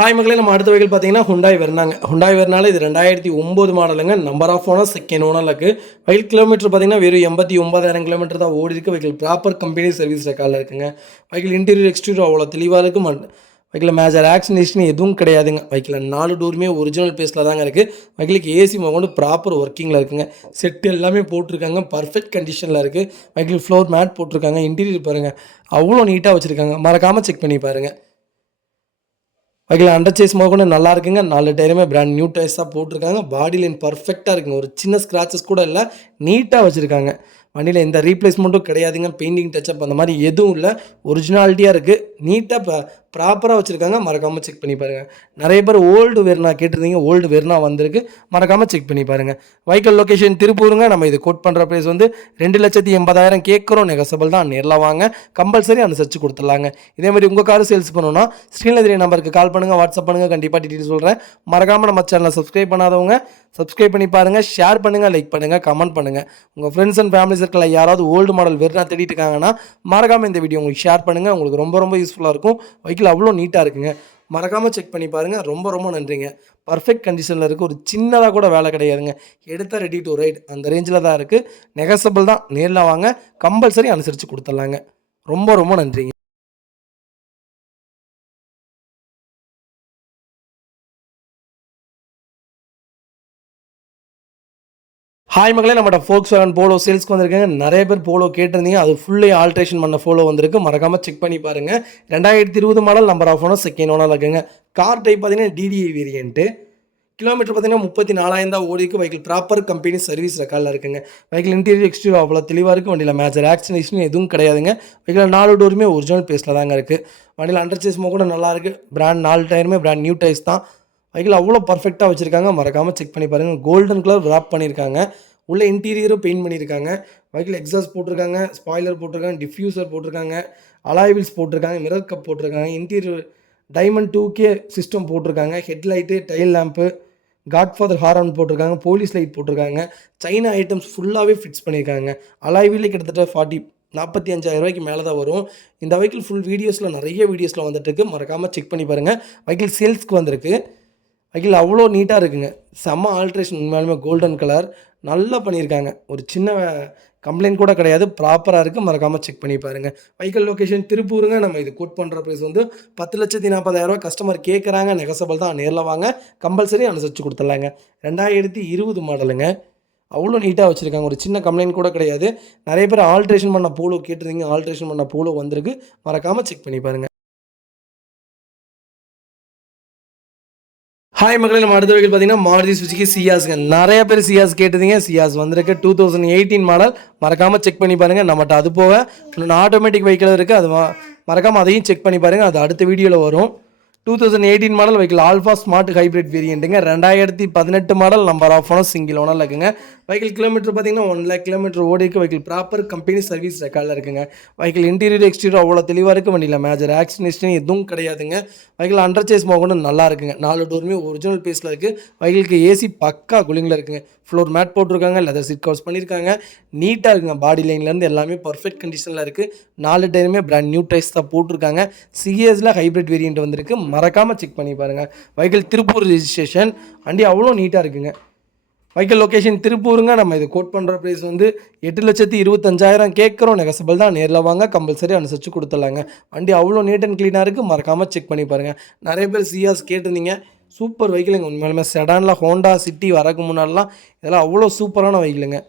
ஹாய் மக்களே, நம்ம அடுத்த வெஹிக்கிள் பார்த்தீங்கன்னா ஹுண்டாய் வெர்னாங்க. ஹுண்டாய் வெர்னால இது 2009 மாடலுங்க. நம்பர் ஆஃப் ஓனர் செகண்ட் ஓனரில் இருக்குது. வெஹிக்கிள் கிலோமீட்டர் பார்த்தீங்கன்னா வெறும் 89,000 கிலோமீட்டர் தான் ஓடி இருக்குது. வெஹிக்கிள் ப்ராப்பர் கம்பெனி சர்வீஸ் ரெக்கார்டில் இருக்குங்க. வெஹிக்கிள் இன்டீரியர் எக்ஸ்டீரியர் அவ்வளோ தெளிவாக இருக்குது. வெஹிக்கிள் மேஜர் ஆக்சிடென்ட் எதுவும் கிடையாதுங்க. வெஹிக்கிள் 4 டோருமே ஒரிஜினல் பேஸில் தாங்க இருக்குது. வெஹிக்கிளுக்கு ஏசி முதற்கொண்டு ப்ராப்பர் ஒர்க்கிங்கில் இருக்குங்க. செட்டு எல்லாமே போட்டிருக்காங்க, பர்ஃபெக்ட் கண்டிஷனில் இருக்குது. வெஹிக்கிள் ஃப்ளோர் மேட் போட்டிருக்காங்க. இன்டீரியர் பாருங்கள் அவ்வளோ நீட்டாக வச்சுருக்காங்க. மறக்காமல் செக் பண்ணி பாருங்கள். வெஹிக்கிள் அண்டர் சேஸ் முதற்கொண்டு நல்லா இருக்குங்க. 4 டயருமே பிராண்ட் நியூ டயர்ஸ் தான் போட்டிருக்காங்க. பாடி லைன் பர்ஃபெக்டாக இருக்குங்க. ஒரு சின்ன ஸ்க்ராச்சஸ் கூட இல்லை, நீட்டாக வச்சுருக்காங்க. வண்டியில் எந்த ரீப்ளேஸ்மெண்ட்டும் கிடையாதுங்க. பெயிண்டிங் டச்சப் அந்த மாதிரி எதுவும் இல்லை. ஒரிஜினாலிட்டியாக இருக்குது. நீட்டாக ப்ராப்பராக வச்சுருக்காங்க. மறக்காமல் செக் பண்ணி பாருங்கள். நிறைய பேர் ஓல்டு வெர்னா கேட்டிருந்தீங்க. ஓல்டு வெர்னா வந்திருக்கு. மறக்காமல் செக் பண்ணி பாருங்கள். வெஹிக்கிள் லொக்கேஷன் திருப்பூருங்க. நம்ம இது கோட் பண்ணுற ப்ரைஸ் வந்து 2,80,000 கேட்குறோம். நெகசபிள் தான். நேரில் வாங்க, கம்பல்சரி அனுசரித்து கொடுத்துடலாங்க. இதேமாதிரி உங்கள் காரு சேல்ஸ் பண்ணணும்னா ஸ்க்ரீனில் தெரிய நம்பருக்கு கால் பண்ணுங்கள், வாட்ஸ்அப் பண்ணுங்கள். கண்டிப்பாக டீட்டெயில் சொல்கிறேன். மறக்காமல் நம்ம சேனலை சப்ஸ்கிரைப் பண்ணாதவங்க சப்ஸ்கிரைப் பண்ணி பாருங்கள். ஷேர் பண்ணுங்கள், லைக் பண்ணுங்கள், கமெண்ட் பண்ணுங்கள். உங்கள் ஃப்ரெண்ட்ஸ் அண்ட் ஃபேமிலி சர்க்கிளில் யாராவது ஓல்டு மாடல் வெர்னா தேடிட்டு இருக்காங்கன்னா மறக்காமல் இந்த வீடியோ உங்களுக்கு ஷேர் பண்ணுங்கள். உங்களுக்கு ரொம்ப யூஸ்ஃபுல்லாக இருக்கும். வெஹிக்கிள் அவ்வளோ நீட்டாக இருக்குங்க. மறக்காமல் செக் பண்ணி பாருங்கள். ரொம்ப நன்றிங்க. பர்ஃபெக்ட் கண்டிஷனில் இருக்குது. ஒரு சின்னதாக கூட வேலை கிடையாதுங்க. எடுத்தால் ரெடி டு ரைட் அந்த ரேஞ்சில் தான் இருக்குது. நெகசபிள் தான். நேரில் வாங்க, கம்பல்சரி அனுசரித்து கொடுத்துடலாங்க. ரொம்ப நன்றிங்க. ஹாய் மக்களே, நம்மகிட்ட Volkswagen போலோ சேல்ஸ்க்கு வந்திருக்காங்க. நிறைய பேர் போலோ கேட்டிருந்தீங்க. அது ஃபுல்லி ஆல்ட்ரேஷன் பண்ண போலோ வந்திருக்கு. மறக்காமல் செக் பண்ணி பாருங்கள். 2020 மாடல், number of owner second owner இருக்குங்க. கார் டைப் பார்த்தீங்கன்னா DDI வேரியன்ட்டு. கிலோமீட்டர் பார்த்தீங்கன்னா 34,000 தான் ஓடிக்கு. வெஹிக்கிள் ப்ராப்பர் கம்பெனி சர்வீஸ் ரெக்கார்டில் இருக்குங்க. வெஹிக்கிள் இன்டீரியர் எக்ஸ்டீரியர் அவ்வளோ தெளிவாக இருக்குது. வண்டியில் மேஜர் ஆக்சிடென்ட் எதுவும் கிடையாதுங்க. வெஹிக்கிள் 4 டோருமே ஒரிஜினல் பேஸில் தாங்க இருக்குது. வண்டியில் அண்டர் சேஸ் கூட நல்லா இருக்குது. பிராண்ட் 4 டயருமே பிராண்ட் நியூ டயர்ஸ் தான். வெஹிக்கிள் அவ்வளோ பர்ஃபெக்டாக வச்சுருக்காங்க. மறக்காமல் செக் பண்ணி பாருங்கள். கோல்டன் கலர் ராப் பண்ணியிருக்காங்க. உள்ள இன்டீரியரும் பெயிண்ட் பண்ணியிருக்காங்க. வெஹிக்கிள் எக்ஸாஸ்ட் போட்டிருக்காங்க, ஸ்பாய்லர் போட்டிருக்காங்க, டிஃப்யூசர் போட்டிருக்காங்க, அலாய் வீல்ஸ் போட்டிருக்காங்க, மிரர் கப் போட்டிருக்காங்க, இன்டீரியர் டைமண்ட் 2K சிஸ்டம் போட்டிருக்காங்க, headlight, tail lamp, godfather horn போட்டிருக்காங்க, போலீஸ் லைட் போட்டிருக்காங்க. சைனா ஐட்டம்ஸ் ஃபுல்லாகவே ஃபிட்ஸ் பண்ணியிருக்காங்க. அலாய் வீலே கிட்டத்தட்ட 45,000 ரூபாய்க்கு மேலே தான் வரும். இந்த வெஹிக்கிள் ஃபுல் வீடியோஸில் நிறைய வீடியோஸில் வந்துட்டுருக்கு. மறக்காமல் செக் பண்ணி பாருங்கள். வெஹிக்கிள் சேல்ஸ்க்கு வந்திருக்கு. வெஹிக்கிள் அவ்வளோ நீட்டாக இருக்குங்க. செம்ம ஆல்ட்ரேஷன். உண்மையாலுமே கோல்டன் கலர் நல்லா பண்ணியிருக்காங்க. ஒரு சின்ன கம்ப்ளைண்ட் கூட கிடையாது. ப்ராப்பராக இருக்குது. மறக்காமல் செக் பண்ணி பாருங்கள். வெஹிக்கிள் லொக்கேஷன் திருப்பூருங்க. நம்ம இது கோட் பண்ணுற ப்ரைஸ் வந்து 10,40,000 கஸ்டமர் கேட்குறாங்க. நெகசபிள் தான். நேரில் வாங்க, கம்பல்சரி அனுசரித்து கொடுத்துடலாங்க. 2020 மாடலுங்க. அவ்வளோ நீட்டாக வச்சுருக்காங்க. ஒரு சின்ன கம்ப்ளைண்ட் கூட கிடையாது. நிறைய பேர் ஆல்ட்ரேஷன் பண்ண போலோ கேட்டிருந்தீங்க. ஆல்ட்ரேஷன் பண்ண போலோ வந்திருக்கு. மறக்காமல் செக் பண்ணி பாருங்கள். ஹாய் மக்களே, நம்ம அடுத்த வெஹிக்கிள் பார்த்தீங்கன்னா மாருதி சுசுகி சியாஸ்ங்க. நிறைய பேர் சியாஸ் கேட்டிருந்தீங்க. சியாஸ் வந்திருக்கு. 2018 மாடல். மறக்காமல் செக் பண்ணி பாருங்கள். நம்மகிட்ட அது போக இன்னொன்று ஆட்டோமேட்டிக் வெஹிக்கிள் இருக்குது. அது மறக்காமல் அதையும் செக் பண்ணி பாருங்கள். அது அடுத்த வீடியோவில் வரும். 2018 model vehicle alpha smart hybrid வேரியண்ட்டுங்க. 2018 model, number of owner single ஓனரில் இருக்குங்க. வெஹிக்கிள் கிலோமீட்டர் பார்த்தீங்கன்னா 1 லேக் கிலோமீட்டர் ஓடி இருக்குது. வெஹிக்கிள் ப்ராப்பர் கம்பெனி சர்வீஸ் ரெக்கார்டில் இருக்குங்க. வெஹிக்கிள் இன்டீரியர் எக்ஸ்டீரியர் அவ்வளோ தெளிவாக இருக்குது. வண்டியில் மேஜர் ஆக்சிடென்ட் எதுவும் கிடையாதுங்க. வெஹிக்கிள் அண்டர் சேஸ் கூட நல்லா இருக்குங்க. 4 டோருமே ஒரிஜினல் பேஸில் இருக்குது. வெஹிக்கிளுக்கு ஏசி பக்கா கூலிங்கில் இருக்குங்க. ஃப்ளோர் மேட் போட்டிருக்காங்க, லெதர் சீட் கவர்ஸ் பண்ணியிருக்காங்க. நீட்டாக இருக்குங்க. பாடி லைன்லேருந்து எல்லாமே பர்ஃபெக்ட் கண்டிஷனில் இருக்குது. 4 டயருமே பிராண்ட் நியூ டயர்ஸ் தான் போட்டிருக்காங்க. சிஎஸில் ஹைப்ரிட் வேரியண்ட் வந்திருக்கு. மறக்காமல் செக் பண்ணி பாருங்கள். Vehicle Tiruppur registration. வண்டி அவ்வளோ நீட்டாக இருக்குங்க. வெஹிக்கிள் லொக்கேஷன் திருப்பூருங்க. நம்ம இது கோட் பண்ணுற ப்ரைஸ் வந்து 8,25,000 கேட்குறோம். நெகசபிள் தான். நேரில் வாங்க, கம்பல்சரி அனுசரித்து கொடுத்துடலாங்க. வண்டி அவ்வளோ நீட் அண்ட் க்ளீனாக இருக்குது. மறக்காமல் செக் பண்ணி பாருங்கள். நிறைய பேர் சியாஸ் கேட்டிருந்தீங்க. சூப்பர் வெஹிக்கிளுங்க. உண்மையிலுமே செடானில் ஹோண்டா சிட்டி வரக்கு முன்னாடிலாம் இதெல்லாம் அவ்வளோ சூப்பரான வெஹிக்கிளுங்க.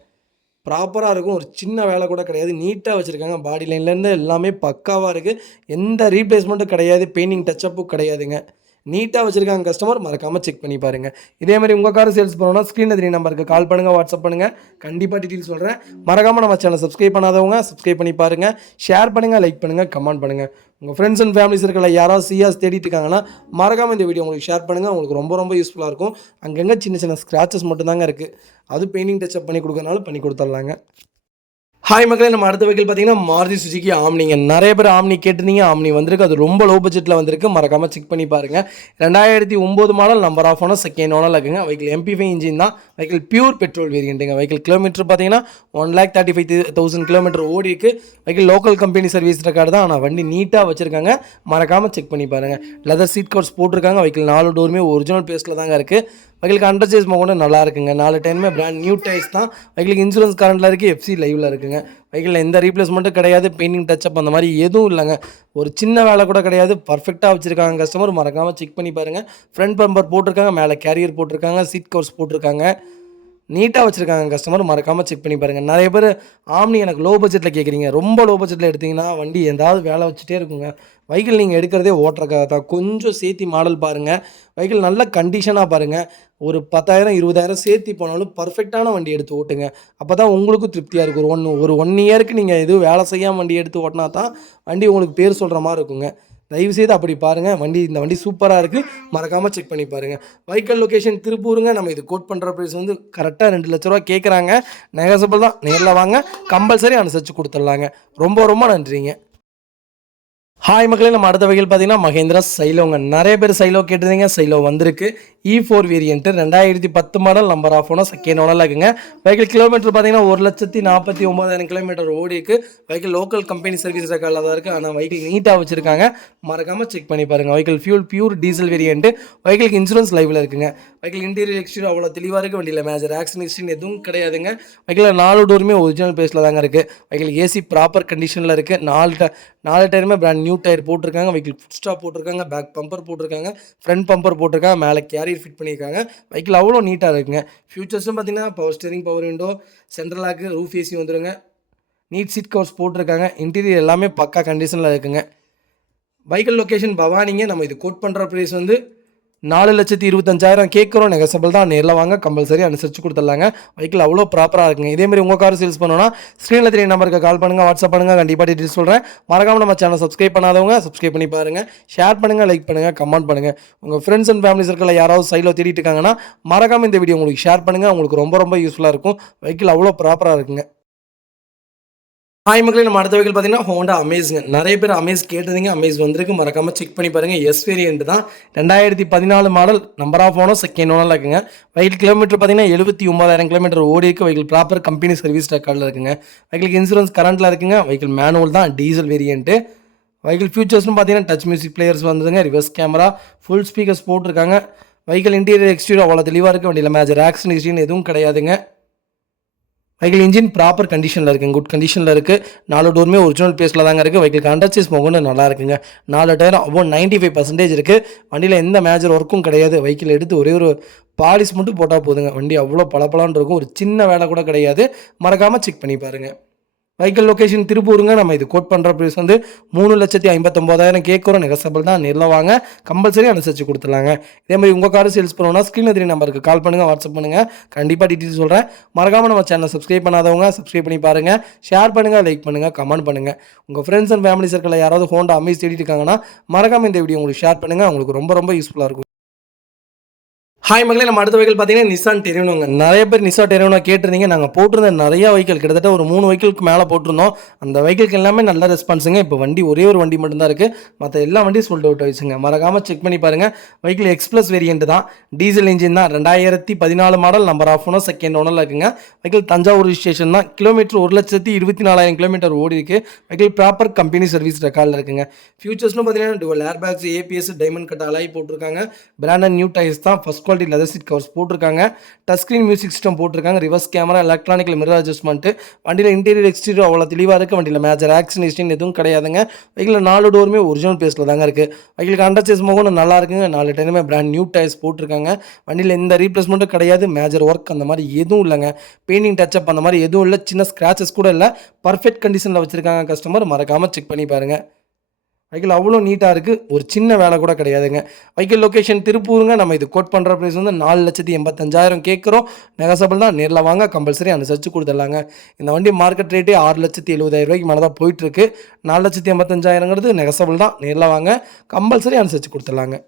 ப்ராப்பராக இருக்கும். ஒரு சின்ன வேலை கூட கிடையாது. நீட்டாக வச்சுருக்காங்க. பாடி லைன்லேருந்து எல்லாமே பக்காவாக இருக்குது. எந்த ரீப்ளேஸ்மெண்ட்டும் கிடையாது. பெயிண்டிங் டச்சப்பும் கிடையாதுங்க. நீட்டாக வச்சுருக்காங்க. கஸ்டமர் மறக்காமல் செக் பண்ணி பாருங்கள். இதேமாதிரி உங்கள் கார் சேல்ஸ் பண்ணணும்னா ஸ்க்ரீனில் தெரிய நம்பருக்கு கால் பண்ணுங்கள், வாட்ஸ்அப் பண்ணுங்கள். கண்டிப்பாக டீட்டெயில் சொல்கிறேன். மறக்காமல் நம்ம சேனல் சப்ஸ்கிரைப் பண்ணாதவங்க சப்ஸ்கிரைப் பண்ணி பாருங்கள். ஷேர் பண்ணுங்கள், லைக் பண்ணுங்கள், கமெண்ட் பண்ணுங்கள். உங்கள் ஃப்ரெண்ட்ஸ் அண்ட் ஃபேமிலி சர்க்கிளில் யாராவது சியாஸ் தேடிட்டு இருக்காங்கன்னா மறக்காமல் இந்த வீடியோ உங்களுக்கு ஷேர் பண்ணுங்கள். உங்களுக்கு ரொம்ப யூஸ்ஃபுல்லாக இருக்கும். அங்கங்கே சின்ன ஸ்க்ராச்சஸ் மட்டும்தாங்க இருக்குது. அது பெயிண்டிங் டச்சப் பண்ணி கொடுக்கறனால பண்ணி கொடுத்துட்லாங்க. ஹாய் மக்களே, நம்ம அடுத்த வெஹிக்கிள் பார்த்தீங்கன்னா மாருதி சுசுகி ஆம்னிங்க. நிறைய பேர் ஆம்னி கேட்டிருந்தீங்க. ஆம்னி வந்திருக்கு. அது ரொம்ப லோ பட்ஜெட்டில் வந்திருக்கு. மறக்காமல் செக் பண்ணி பாருங்கள். 2009 model, number of owner, second owner இருக்குங்க. வெஹிக்கிள் MP5 இன்ஜின் தான். வெஹிக்கிள் பியூர் பெட்ரோல் வேரியண்ட்டுங்க. வெஹிக்கிள் கிலோமீட்டர் பார்த்தீங்கன்னா 1,35,000 கிலோமீட்டர் ஓடி இருக்கு. Vehicle local company service record தான். ஆனால் வண்டி நீட்டாக வச்சிருக்காங்க. மறக்காமல் செக் பண்ணி பாருங்கள். லெதர் சீட் கவர்ஸ் போட்டிருக்காங்க. வெஹிக்கிள் 4 டோருமே ஒரிஜினல் பேஸில் தாங்க இருக்குது. வெஹிக்கிளுக்கு அண்டர் சேஸ் கூட நல்லா இருக்குங்க. 4 டைமே பிராண்ட் நியூ டைஸ் தான். வெஹிக்கிளுக்கு இன்சூரன்ஸ் கரண்டில் இருக்குது. FC லைவில் இருக்குங்க. வெஹிக்கிளில் எந்த ரீப்ளேஸ்மெண்ட்டும் கிடையாது. பெயிண்டிங் டச்சப் அந்த மாதிரி எதுவும் இல்லைங்க. ஒரு சின்ன வேலை கூட கிடையாது. பர்ஃபெக்டாக வச்சுருக்காங்க கஸ்டமர். மறக்காமல் செக் பண்ணி பாருங்கள். ஃப்ரண்ட் பம்பர் போட்டிருக்காங்க. மேலே கேரியர் போட்டிருக்காங்க. சீட் கவர்ஸ் போட்டிருக்காங்க. நீட்டாக வச்சுருக்காங்க கஸ்டமர். மறக்காமல் செக் பண்ணி பாருங்கள். நிறைய பேர் ஆம்னி எனக்கு லோ பட்ஜெட்டில் கேட்குறீங்க. ரொம்ப லோ பட்ஜெட்டில் எடுத்திங்கன்னா வண்டி ஏதாவது வேலை வச்சுட்டே இருக்குங்க. வெஹிக்கிள் நீங்கள் எடுக்கிறதே ஓட்டுறக்காக தான். கொஞ்சம் சேர்த்தி மாடல் பாருங்கள். வெஹிக்கிள் நல்ல கண்டிஷனாக பாருங்கள். ஒரு 10,000 20,000 சேர்த்தி போனாலும் பர்ஃபெக்டான வண்டி எடுத்து ஓட்டுங்க. அப்போ தான் உங்களுக்கும் திருப்தியாக இருக்கும். ஒரு ஒன் இயருக்கு நீங்கள் எதுவும் வேலை செய்யாமல் வண்டி எடுத்து ஓட்டினா தான் வண்டி உங்களுக்கு பேர் சொல்கிற மாதிரி இருக்குங்க. தயவுசெய்து அப்படி பாருங்கள். இந்த வண்டி சூப்பராக இருக்குது. மறக்காமல் செக் பண்ணி பாருங்கள். வெஹிக்கிள் லொக்கேஷன் திருப்பூருங்க. நம்ம இது கோட் பண்ணுற ப்ரைஸ் வந்து கரெக்டாக 2 லட்ச ரூபா கேட்குறாங்க. நெகசபிள் தான். நேரில் வாங்க, கம்பல்சரி அனுசரித்து கொடுத்துட்லாங்க. ரொம்ப ரொம்ப நன்றிங்க. ஹாய் மக்களே, நம்ம அடுத்த வெஹிக்கிள் பார்த்தீங்கன்னா மஹேந்திரா சைலோங்க. நிறைய பேர் சைலோ கேட்டிருந்தீங்க. சைலோ வந்திருக்கு. E4 variant, 2010 model, number of owner, second ஓனரில் இருக்குங்க. வெஹிக்கிள் கிலோமீட்டர் பார்த்தீங்கன்னா 1,49,000 கிலோமீட்டர் ஓடி இருக்குது. வெஹிக்கிள் லோக்கல் கம்பெனி சர்வீஸ் ரெக்கார்டில் தான் இருக்குது. ஆனால் வெஹிக்கிள் நீட்டாக வச்சுருக்காங்க. மறக்காமல் செக் பண்ணி பாருங்கள். Vehicle fuel pure diesel variant. வெஹிக்கிளுக்கு இன்சூரன்ஸ் லைவில் இருக்குங்க. வெஹிக்கிள் இன்டீரியர் எக்ஸ்டீரியர் அவ்வளோ தெளிவாக இருக்குது. வண்டியில் மேஜர் ஆக்சிடென்ட் எதுவும் கிடையாதுங்க. வெஹிக்கிள் 4 டோருமே ஒரிஜினல் பேஸில் தாங்க இருக்குது. வெஹிக்கிள் AC ப்ராப்பர் கண்டிஷனில் இருக்குது. 4 டயருமே பிராண்ட் நியூ டயர் போட்டிருக்காங்க. வெஹிக்கிள் ஃபுட் ஸ்டாப் போட்டிருக்காங்க. பேக் பம்பர் போட்டிருக்காங்க. ஃப்ரண்ட் பம்பர் போட்டிருக்காங்க. மேலே கேரியர் ஃபிட் பண்ணியிருக்காங்க. வெஹிக்கிள் அவ்வளோ நீட்டாக இருக்குங்க. ஃபியூச்சர்ஸும் பார்த்தீங்கன்னா power steering, power window, central lock, roof AC வந்துடுங்க. நீட் சீட் கவர்ஸ் போட்டிருக்காங்க. இன்டீரியர் எல்லாமே பக்கா கண்டிஷனில் இருக்குங்க. வெஹிக்கிள் லொக்கேஷன் பவானிங்க. நம்ம இது கோட் பண்ணுற ப்ரைஸ் வந்து 4,25,000 கேட்குறோம். நெகசபிள் தான். நேரில் வாங்க, கம்பல்சரி அனுசரித்து கொடுத்துடலாங்க. வெஹிக்கிள் அவ்வளோ ப்ராப்பராக இருக்குங்க. இதேமாதிரி உங்கள் கார் சேல்ஸ் பண்ணோன்னா ஸ்க்ரீனில் 3 நம்பருக்கு கால் பண்ணுங்கள், வாட்ஸ்அப் பண்ணுங்கள். கண்டிப்பாக டீட்டெயில்ஸ் சொல்கிறேன். மறக்காமல் நம்ம சேனல் சப்ஸ்கிரைப் பண்ணாதவங்க சப்ஸ்கிரைப் பண்ணி பாருங்கள். ஷேர் பண்ணுங்கள், லைக் பண்ணுங்கள், கமெண்ட் பண்ணுங்கள். உங்கள் ஃப்ரெண்ட்ஸ் அண்ட் ஃபேமிலி சர்க்கிளில் யாராவது சைடில் தேடிட்டு இருக்காங்கன்னா மறக்காமல் இந்த வீடியோ உங்களுக்கு ஷேர் பண்ணுங்கள். உங்களுக்கு ரொம்ப ரொம்ப யூஸ்ஃபுல்லாக இருக்கும். வெஹிக்கிள் அவ்வளோ ப்ராப்பராக இருக்குங்க. ஹாய் மக்களே, நம்ம அடுத்த வெஹிக்கிள் பார்த்தீங்கன்னா ஹோண்டா அமேஸுங்க. நிறைய பேர் அமேஸ் கேட்டிருந்தீங்க. அமேஸ் வந்திருக்கு. மறக்காமல் செக் பண்ணி பாருங்கள். எஸ் வேரியண்ட் தான். 2014 model, number of owner, second ஓனரில் இருக்குங்க. வெஹிக்கிள் கிலோமீட்டர் பார்த்தீங்கன்னா 79,000 கிலோமீட்டர் ஓடி இருக்குது. வெஹிக்கிள் ப்ராப்பர் கம்பெனி சர்வீஸ் ரெக்கார்டில் இருக்குங்க. வெஹிக்கிளுக்கு இன்சூரன்ஸ் கரண்டில் இருக்குங்க. வெஹிக்கிள் மேனுவல் தான், டீசல் வேரியண்ட்டு. வெஹிக்கிள் ஃபியூச்சர்ஸ்னு பார்த்தீங்கன்னா டச் மியூசிக் பிளேயர்ஸ் வந்துதுங்க. ரிவர்ஸ் கேமரா, ஃபுல் ஸ்பீக்கர்ஸ் போட்டிருக்காங்க. வெஹிக்கிள் இன்டீரியர் எக்ஸ்டீரியர் அவ்வளோ தெளிவாக இருக்குது. வண்டியில் மேஜர் ஆக்சிடென்ட் எதுவும் கிடையாதுங்க. வெஹிக்கிள் இன்ஜின் ப்ராப்பர் கண்டிஷனில் இருக்குங்க. குட் கண்டிஷனில் இருக்குது. 4 டோருமே ஒரிஜினல் பேஸில் தாங்க இருக்குது. வெஹிக்கிள் அண்டர் சேஸ் மோகன்னு நல்லா இருக்குங்க. 4 டயர் அபோவ் 95% இருக்குது. வண்டியில் எந்த மேஜர் ஒர்க்கும் கிடையாது. வெஹிக்கிள் எடுத்து ஒரே ஒரு பாலிஷ் மட்டும் போட்டால் போதுங்க. வண்டி அவ்வளோ பளபளன்னு இருக்கும். ஒரு சின்ன வேலை கூட கிடையாது. மறக்காமல் செக் பண்ணி பாருங்கள். வெஹிக்கிள் லொக்கேஷன் திருப்பூருங்க. நம்ம இது கோட் பண்ணுற ப்ரைஸ் வந்து 3,59,000 கேட்குறோம். நெகசபிள் தான். நேரில் வாங்க, கம்பல்சரி அனுசரித்து கொடுத்துடலாங்க. இதேமாதிரி உங்கள் கார் சேல்ஸ் பண்ணணும்னா ஸ்க்ரீனில் 3 நம்பருக்கு கால் பண்ணுங்கள், வாட்ஸ்அப் பண்ணுங்கள். கண்டிப்பாக டீட்டெயில்ஸ் சொல்கிறேன். மறக்காமல் நம்ம சேனலை சப்ஸ்கிரைப் பண்ணாதவங்க சப்ஸ்கிரைப் பண்ணி பாருங்கள். ஷேர் பண்ணுங்கள், லைக் பண்ணுங்கள், கமெண்ட் பண்ணுங்கள். உங்கள் ஃப்ரெண்ட்ஸ் அண்ட் ஃபேமிலி சர்க்கிளில் யாராவது ஹோண்டா அமேஸ் தேடிட்டு இருக்காங்கன்னா மறக்காமல் இந்த வீடியோ உங்களுக்கு ஷேர் பண்ணுங்கள். உங்களுக்கு ரொம்ப ரொம்ப யூஸ்ஃபுல்லாக இருக்கும். ஹாய் மக்களே, நம்ம அடுத்த வெஹிக்கிள் பார்த்தீங்கன்னா நிசான் டெரினோங்க. நிறைய பேர் நிசான் டெரினோ கேட்டிருந்தீங்க. நாங்கள் போட்டிருந்த நிறைய வெஹிக்கிள் கிட்டத்தட்ட ஒரு 3 வெஹிக்கிளுக்கு மேலே போட்டிருந்தோம். அந்த வெஹிக்கிளுக்கு எல்லாமே நல்ல ரெஸ்பான்ஸுங்க. இப்போ வண்டி ஒரே ஒரு வண்டி மட்டும்தான் இருக்குது. மற்ற எல்லா வண்டியும் சோல்ட் அவுட் ஆயிடுச்சுங்க. மறக்காமல் செக் பண்ணி பாருங்கள். வெஹிக்கிள் எக்ஸ்பிளஸ் வேரியண்ட் தான். டீசல் இன்ஜின் தான். 2014 model, number of owner, second ஓனரில் இருக்குங்க. வெஹிக்கிள் தஞ்சாவூர் ரிஜிஸ்ட்ரேஷன் தான். கிலோமீட்டர் 1,24,000 கிலோமீட்டர் ஓடி இருக்குது. வெஹிக்கிள் ப்ராப்பர் கம்பெனி சர்வீஸ் ரெக்கார்டில் இருக்குங்க. ஃபியூச்சர்ஸ்னு பார்த்தீங்கன்னா dual air bags, APS, diamond cut alloy போட்டிருக்காங்க. பிராண்ட் நியூ டைஸ் தான். First quality leather seat covers போட்டிருக்காங்க. டச் ஸ்க்ரீன் மியூசிக் சிஸ்டம் போட்டிருக்காங்க. Reverse camera, electronic mirror adjustment. வண்டியில் இன்டீரியர் எக்ஸ்டீரியர் அவ்வளோ தெளிவாக இருக்குது. வண்டியில் மேஜர் ஆக்சிடென்ட் எதுவும் கிடையாதுங்க. வெஹிக்கிள் 4 டோருமே ஒரிஜினல் பேஸில் தாங்க இருக்குது. வெஹிக்கிளுக்கு அண்டர் சேஸ் மோகனும் நல்லா இருக்குங்க. 4 டயருமே பிராண்ட் நியூ டயர்ஸ் போட்டிருக்காங்க. வண்டியில் எந்த ரீப்ளேஸ்மெண்ட்டும் கிடையாது. மேஜர் ஒர்க் அந்த மாதிரி எதுவும் இல்லைங்க. பெயிண்டிங் டச்சப் அந்த மாதிரி எதுவும் இல்லை. சின்ன ஸ்க்ராச்சஸ் கூட இல்லை. பர்ஃபெக்ட் கண்டிஷனில் வச்சுருக்காங்க கஸ்டமர். மறக்காமல் செக் பண்ணி பாருங்கள். வெஹிக்கிள் அவ்வளோ நீட்டாக இருக்குது. ஒரு சின்ன வேலை கூட கிடையாதுங்க. வெஹிக்கிள் லொக்கேஷன் திருப்பூருங்க. நம்ம இது கோட் பண்ணுற ப்ரைஸ் வந்து 4,85,000 கேட்குறோம். நெகசபிள் தான். நேரில் வாங்க, கம்பல்சரி அனுசரித்து கொடுத்துடலாங்க. இந்த வண்டி மார்க்கெட் ரேட்டே 6,70,000 மேலே தான் போயிட்டுருக்கு. 4,85,000ங்கிறது நெகசபிள் தான். நேரில் வாங்க, கம்பல்சரி அனுசரித்து கொடுத்துடலாங்க.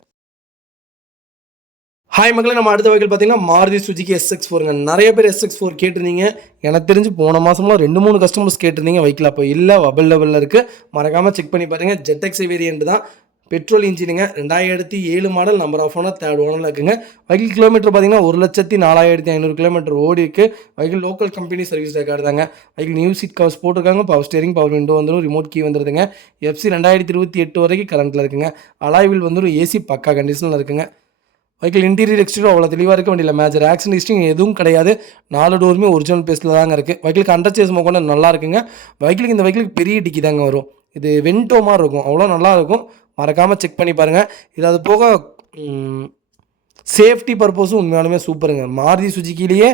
ஹாய் மக்களே, நம்ம அடுத்த வெஹிக்கிள் பார்த்தீங்கன்னா மாருதி சுஜுகி SX4ங்க. நிறைய பேர் SX4 கேட்டிருந்தீங்க. எனக்கு தெரிஞ்சு போன மாதம்லாம் 2, 3 கஸ்டமர்ஸ் கேட்டிருந்தீங்க வெஹிக்கிள். அப்போ இல்லை, அவைலபிளில் இருக்குது. மறக்காமல் செக் பண்ணி பாருங்கள். ZXi வேரியண்ட் தான், பெட்ரோல் இன்ஜினுங்க. 2007 model, number of owner, 3rd ஓனரில் இருக்குங்க. வெஹிக்கிள் கிலோமீட்டர் பார்த்தீங்கன்னா 1,04,500 கிலோமீட்டர் ஓடி இருக்குது. Vehicle local company service record தாங்க. வெஹிக்கிள் நியூ சீட் கவர்ஸ் போட்டிருக்காங்க. பவர் ஸ்டேரிங், பவர் விண்டோ வந்துடும், ரிமோட் கீ வந்துடுதுங்க. FC 2028 வரைக்கும் கரண்ட்டில் இருக்குங்க. அலாய் வீல் வந்துடும், ஏசி பக்கா கண்டிஷனில் இருக்குங்க. வெஹிக்கிள் இன்டீரியர் எக்ஸ்டீரியர் அவ்வளோ தெளிவாக இருக்குது. வண்டியில் மேஜர் ஆக்சிடென்ட் ஹிஸ்ட்ரி எதுவும் கிடையாது. 4 டோருமே ஒரிஜினல் பேஸில் தாங்க இருக்குது. வெஹிக்கிளுக்கு அண்டர் சேஸ் கொண்டு நல்லா இருக்குங்க. வெஹிக்கிளுக்கு இந்த வெஹிக்கிளுக்கு பெரிய டிக்கி தாங்க வரும். இது வென்டோ மாதிரி இருக்கும், அவ்வளோ நல்லாயிருக்கும். மறக்காமல் செக் பண்ணி பாருங்கள். இது அது போக சேஃப்டி பர்பஸும் உண்மையாலுமே சூப்பருங்க. மாருதி சுஜுக்கிலேயே